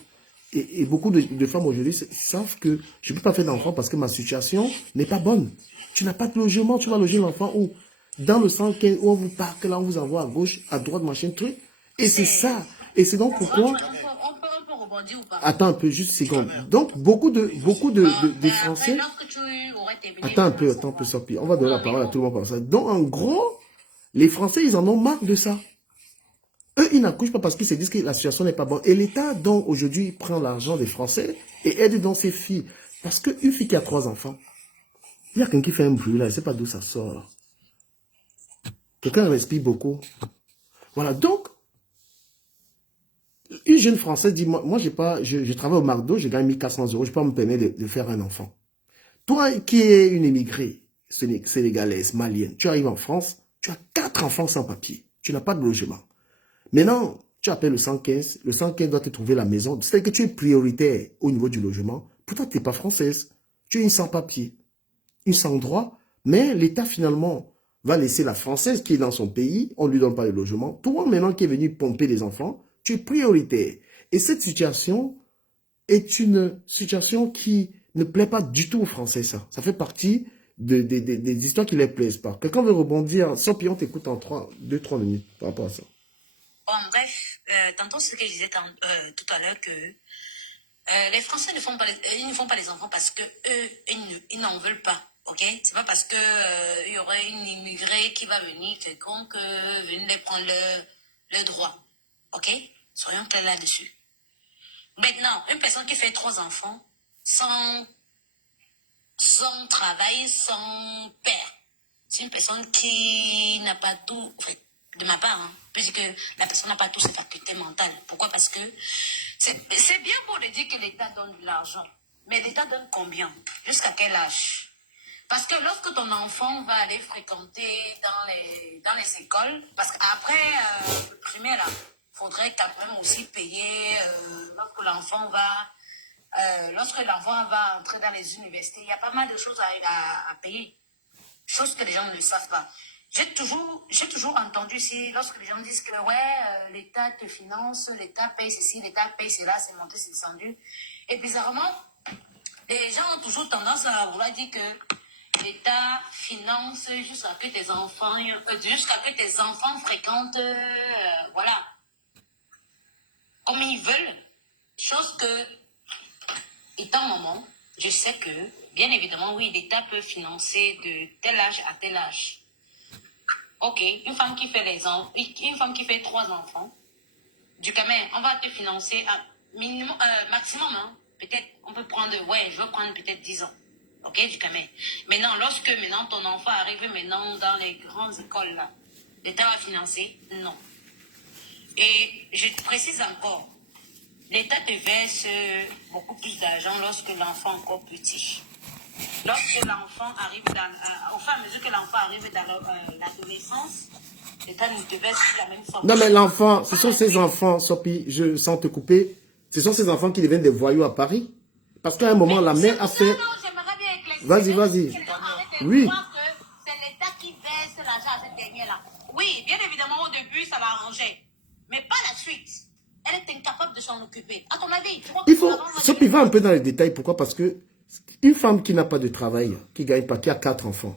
Et beaucoup de femmes aujourd'hui savent que je ne peux pas faire d'enfant parce que ma situation n'est pas bonne. Tu n'as pas de logement, tu vas loger l'enfant où? Dans le 115, où on vous parque, là on vous envoie à gauche, à droite, machin, truc. Et c'est ça. Et c'est donc pourquoi... On peut rebondir ou pas? Attends un peu, juste une seconde. Donc, beaucoup de Français... Lorsque tu aurais terminé... Attends un peu, Sophie. On va donner la parole à tout le monde pour ça. Donc, en gros, les Français, ils en ont marre de ça. Eux, ils n'accouchent pas parce qu'ils se disent que la situation n'est pas bonne. Et l'État, donc, aujourd'hui, prend l'argent des Français et aide dans ses filles. Parce qu'une fille qui a 3 enfants, il y a quelqu'un qui fait un bruit là, je ne sais pas d'où ça sort. Quelqu'un respire beaucoup. Voilà, donc, une jeune Française dit, moi je travaille au McDo, je gagne 1400 €, je peux me permettre de faire un enfant. Toi qui es une émigrée sénégalaise, malienne, tu arrives en France, tu as 4 enfants sans papier, tu n'as pas de logement. Maintenant, tu appelles le 115 doit te trouver la maison, c'est-à-dire que tu es prioritaire au niveau du logement, pourtant tu n'es pas française, tu es une sans papier, une sans droit, mais l'État finalement va laisser la Française qui est dans son pays, on ne lui donne pas le logement. Toi maintenant qui es venu pomper les enfants, tu es prioritaire. Et cette situation est une situation qui ne plaît pas du tout aux Français, ça. Ça fait partie des histoires qui ne les plaisent pas. Quelqu'un veut rebondir, Sophie, on t'écoute en 2-3 minutes par rapport à ça. Bon, bref, tantôt ce que je disais tout à l'heure, que les Français ne font pas les enfants parce que eux, ils n'en veulent pas. Ok, c'est pas parce que il y aurait une immigrée qui va venir quelconque venir les prendre le droit. Ok, soyons clairs là-dessus. Maintenant, une personne qui fait 3 enfants sans travail, sans père, c'est une personne qui n'a pas tout, en fait, de ma part, hein, puisque la personne n'a pas toutes ses facultés mentales. Pourquoi? Parce que c'est bien beau de dire que l'État donne de l'argent, mais l'État donne combien? Jusqu'à quel âge? Parce que lorsque ton enfant va aller fréquenter dans les écoles, parce qu'après le primaire, là, il faudrait quand même aussi payer lorsque l'enfant va entrer dans les universités. Il y a pas mal de choses à payer, choses que les gens ne savent pas. J'ai toujours entendu ici, lorsque les gens disent que ouais, l'État te finance, l'État paye ceci, l'État paye cela, c'est monté, c'est descendu. Et bizarrement, les gens ont toujours tendance à vouloir dire que l'État finance jusqu'à que tes enfants fréquentent, voilà, comme ils veulent. Chose que, étant maman, je sais que, bien évidemment, oui, l'État peut financer de tel âge à tel âge. Ok, une femme qui fait 3 enfants, du Cameroun, on va te financer à minimum, maximum, hein, peut-être, on peut prendre, je veux prendre peut-être 10 ans. Ok, du Cameroun. Maintenant, lorsque ton enfant arrive dans les grandes écoles, là, l'État va financer? Non. Et je te précise encore, l'État te verse beaucoup plus d'argent lorsque l'enfant est encore petit. Lorsque l'enfant arrive au fur et à mesure que l'enfant arrive dans l'adolescence, l'État ne te verse plus la même somme. Non mais l'enfant, ce sont ces enfants, Sophie, sans te couper, ce sont ces enfants qui deviennent des voyous à Paris. Parce qu'à un moment, la mère a fait... Vas-y. Oui. C'est l'État qui verse manger. Mais pas la suite. Elle est incapable de s'en occuper. À ton avis, tu crois Il que faut, maman va Sophie va un peu dans les détails. Pourquoi? Parce que une femme qui n'a pas de travail, qui gagne pas, qui a 4 enfants,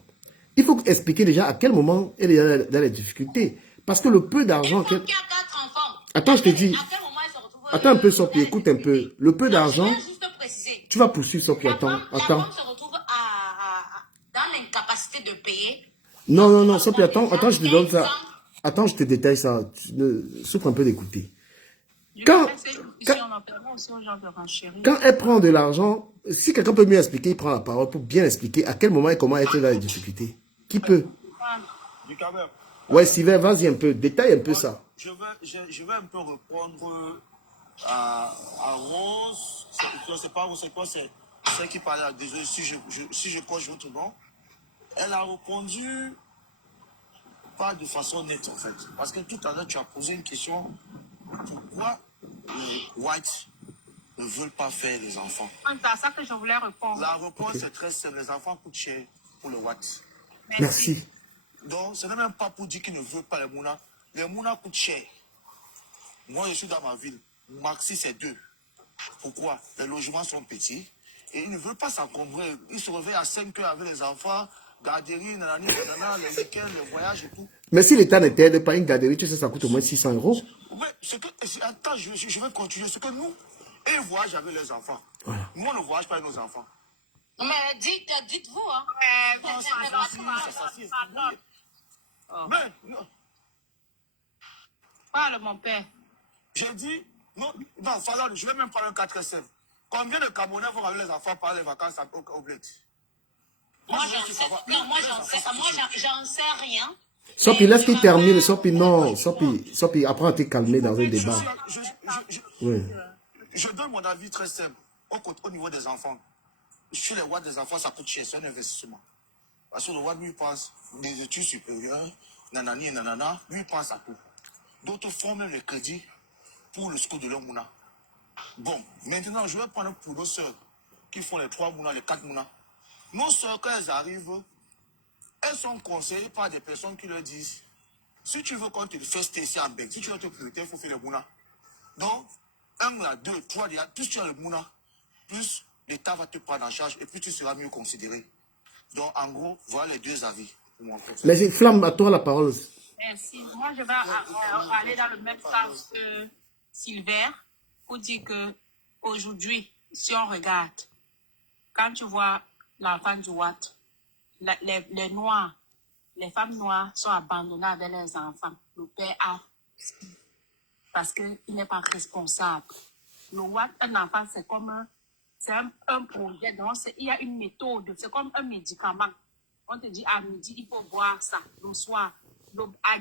il faut expliquer déjà à quel moment elle est dans les difficultés. Parce que le peu d'argent qu'elle... qu'elle... qui a 4 enfants. Attends, je te dis. À quel moment elle se retrouve... Attends un peu, Sophie, écoute un peu. Le peu Non, d'argent... je viens juste te préciser. Tu vas poursuivre, Sophie. La Attends. femme se retrouve dans l'incapacité de payer. Non, Sophie, attends, je te donne ça. Attends, je te détaille ça. Souffre un peu d'écouter. Quand elle prend de l'argent, si quelqu'un peut mieux expliquer, il prend la parole pour bien expliquer à quel moment et comment elle était dans les difficultés. Qui peut? Ouais, Sylvain, vas-y un peu, détaille un peu ça. Je vais un peu répondre à Rose. C'est pas Rose, c'est quoi? C'est celle qui parlait. Désolé si je coche votre nom. Elle a répondu pas de façon nette en fait. Parce que tout à l'heure, tu as posé une question. Pourquoi les whites ne veulent pas faire les enfants? C'est à ça que je voulais répondre. La réponse est très simple. Les enfants coûtent cher pour les whites. Merci. Donc, ce n'est même pas pour dire qu'ils ne veulent pas les Mouna. Les Mouna coûtent cher. Moi, je suis dans ma ville. Maxi, c'est 2. Pourquoi? Les logements sont petits et ils ne veulent pas s'encombrer. Ils se réveillent à 5 heures avec les enfants, garderie, nanani, nanana, les week-ends, les voyages et tout. Mais si l'État ne t'aide pas une garderie, tu sais, ça coûte au moins 600 €. Mais attends, je vais continuer. Ce que nous, ils voyagent avec les enfants. Voilà. Nous, on ne voyage pas avec nos enfants. Mais dites-vous, hein. Mais, Parle, mon père. j'ai dit, non, Fallon, je vais même parler un 4 SF. Combien de Camerounais vont avec les enfants pendant les vacances au bled? Moi, j'en sais rien. Sophie, laisse qu'il termine. Sophie, non. Sophie, apprends à te calmer dans un débat. Je donne mon avis très simple. Au niveau des enfants. Chez les watts des enfants, ça coûte cher. C'est un investissement. Parce que le watt, lui, pense des études supérieures, nanani et nanana, lui, pense à tout. D'autres font même les crédits pour le school de leur mouna. Bon, maintenant, je vais prendre pour nos soeurs qui font les 3 mouna, les 4 mouna. Nos soeurs, quand elles arrivent, elles sont conseillées par des personnes qui leur disent si tu veux qu'on te fasse ici en Belgique, si tu veux te priorité, il faut faire le mouna. Donc, 1, 2, 3, plus tu as le mouna, plus l'État va te prendre en charge et plus tu seras mieux considéré. Donc, en gros, voilà les 2 avis. Mais Flamme, à toi la parole. Merci. Moi, je vais aller dans le même sens que Sylvain pour dire que aujourd'hui, si on regarde, quand tu vois l'enfant du Watt, les Noirs, les femmes noires sont abandonnées avec leurs enfants. Le père a, parce qu'il n'est pas responsable. Le Watt, un enfant, c'est comme un projet. Donc, il y a une méthode. C'est comme un médicament. On te dit à midi, il faut boire ça. Le soir, à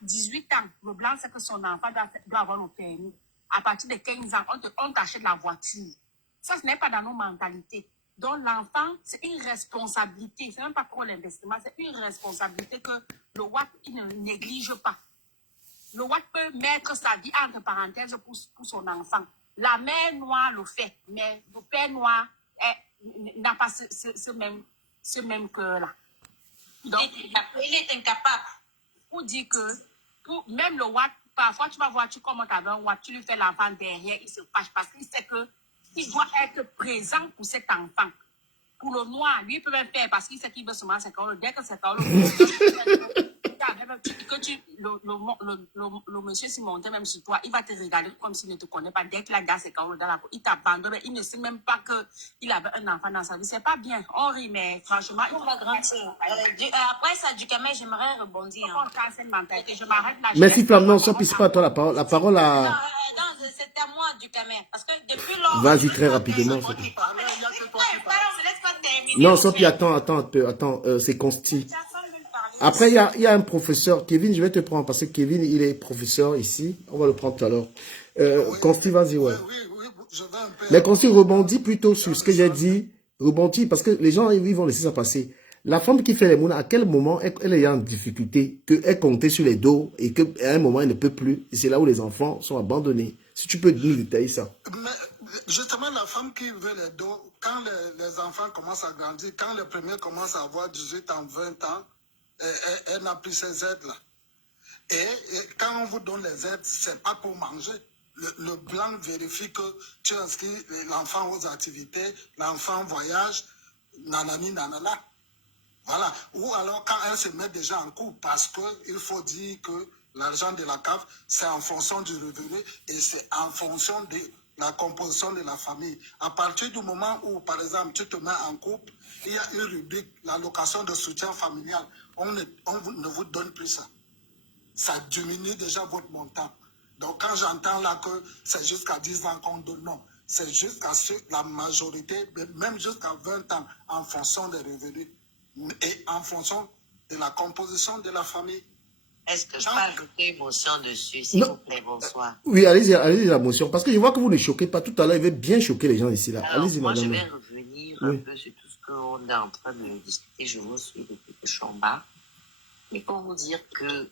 18 ans, le blanc, c'est que son enfant doit avoir le permis. À partir de 15 ans, on t'achète la voiture. Ça, ce n'est pas dans nos mentalités. Donc, l'enfant, c'est une responsabilité. Ce n'est même pas pour l'investissement, c'est une responsabilité que le WAP ne néglige pas. Le WAP peut mettre sa vie entre parenthèses pour son enfant. La mère noire le fait, mais le père noir n'a pas ce même cœur-là. Donc, il est incapable. Pour dire que, même le WAP, parfois tu vas voir, tu commences avec un WAP, tu lui fais l'enfant derrière, il se fâche parce qu'il sait qu'il doit être présent pour cet enfant. Pour le noir, lui, il peut même faire parce qu'il sait qu'il veut seulement 50 €. Dès que c'est le monsieur s'y monte même sur toi, il va te regarder comme s'il ne te connaît pas. Dès qu'il a gars 50 € dans la peau, il t'abandonne, il ne sait même pas qu'il avait un enfant dans sa vie. C'est pas bien. On rit, mais franchement... Ma grande soeur. Après ça, du Cameroun, j'aimerais rebondir. Je m'arrête là. Merci Flamme, non, Sophie, c'est pas à toi la parole. La parole à... Non, c'est à moi, du Cameroun. Parce que depuis lors... Vas-y très rapidement, Sophie. Non, Sophie, attends, c'est Consti. Après, il y a un professeur, Kevin, je vais te prendre, parce que Kevin, il est professeur ici. On va le prendre tout à l'heure. Consti, vas-y, ouais. Oui, je vais un peu... Mais Consti, rebondit plutôt sur ce que j'ai dit. Rebondit, parce que les gens, ils vont laisser ça passer. La femme qui fait les mounas, à quel moment elle est en difficulté, qu'elle comptait sur les dos, et qu'à un moment, elle ne peut plus. Et c'est là où les enfants sont abandonnés. Si tu peux nous détailler ça. Mais justement, la femme qui veut les dos, quand les enfants commencent à grandir, quand les premiers commencent à avoir 18 ans, 20 ans, elle n'a plus ces aides-là. Et quand on vous donne les aides, ce n'est pas pour manger. Le blanc vérifie que tu inscris l'enfant aux activités, l'enfant voyage, nanani, nanana. Voilà. Ou alors quand elle se met déjà en couple, parce qu'il faut dire que l'argent de la CAF, c'est en fonction du revenu et c'est en fonction de la composition de la famille. À partir du moment où, par exemple, tu te mets en couple, il y a une rubrique, l'allocation de soutien familial. On ne vous donne plus ça. Ça diminue déjà votre montant. Donc quand j'entends là que c'est jusqu'à 10 ans qu'on donne, non. C'est jusqu'à la majorité, même jusqu'à 20 ans, en fonction des revenus et en fonction de la composition de la famille. Est-ce que je peux ajouter une motion dessus, s'il vous plaît? Bonsoir. Oui, allez-y, la motion. Parce que je vois que vous ne choquez pas. Tout à l'heure, il veut bien choquer les gens ici. Allez-y, moi, madame. je vais revenir un peu sur tout ce qu'on est en train de discuter. Je vous suis depuis que je suis en bas. Mais pour vous dire que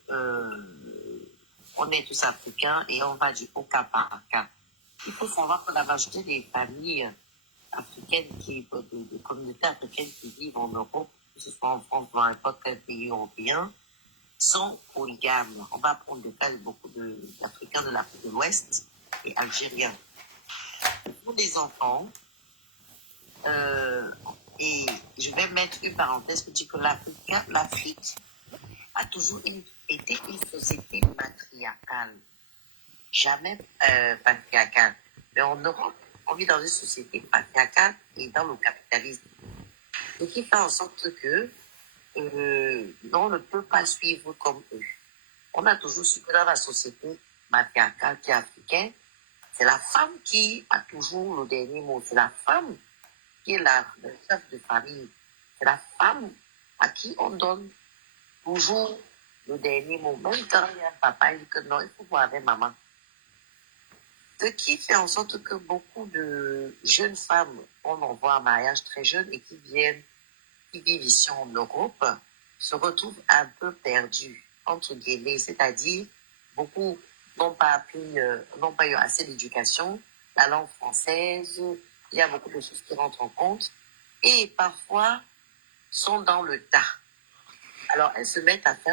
on est tous africains et on va du au cas par cas. Il faut savoir que la majorité des familles africaines, des communautés africaines qui vivent en Europe, que ce soit en France ou dans n'importe quel pays européen, sont polygames. On va prendre le cas de beaucoup d'Africains de l'Afrique de l'Ouest et Algériens. Pour des enfants, et je vais mettre une parenthèse pour dire que l'Afrique a toujours été une société matriarcale, jamais patriarcale. Mais en Europe, on vit dans une société patriarcale et dans le capitalisme. Ce qui fait en sorte que on ne peut pas suivre comme eux. On a toujours su que dans la société matriarcale qui est africaine, c'est la femme qui a toujours le dernier mot. C'est la femme qui est le chef de famille. C'est la femme à qui on donne toujours le dernier mot. Même quand il y a un papa, il dit que non, il faut voir avec maman. Ce qui fait en sorte que beaucoup de jeunes femmes, on envoie en mariage très jeunes et qui vivent ici en Europe, se retrouvent un peu perdus, entre guillemets, c'est-à-dire beaucoup n'ont pas eu assez d'éducation, la langue française, il y a beaucoup de choses qui rentrent en compte, et parfois sont dans le tas. Alors elles se mettent à faire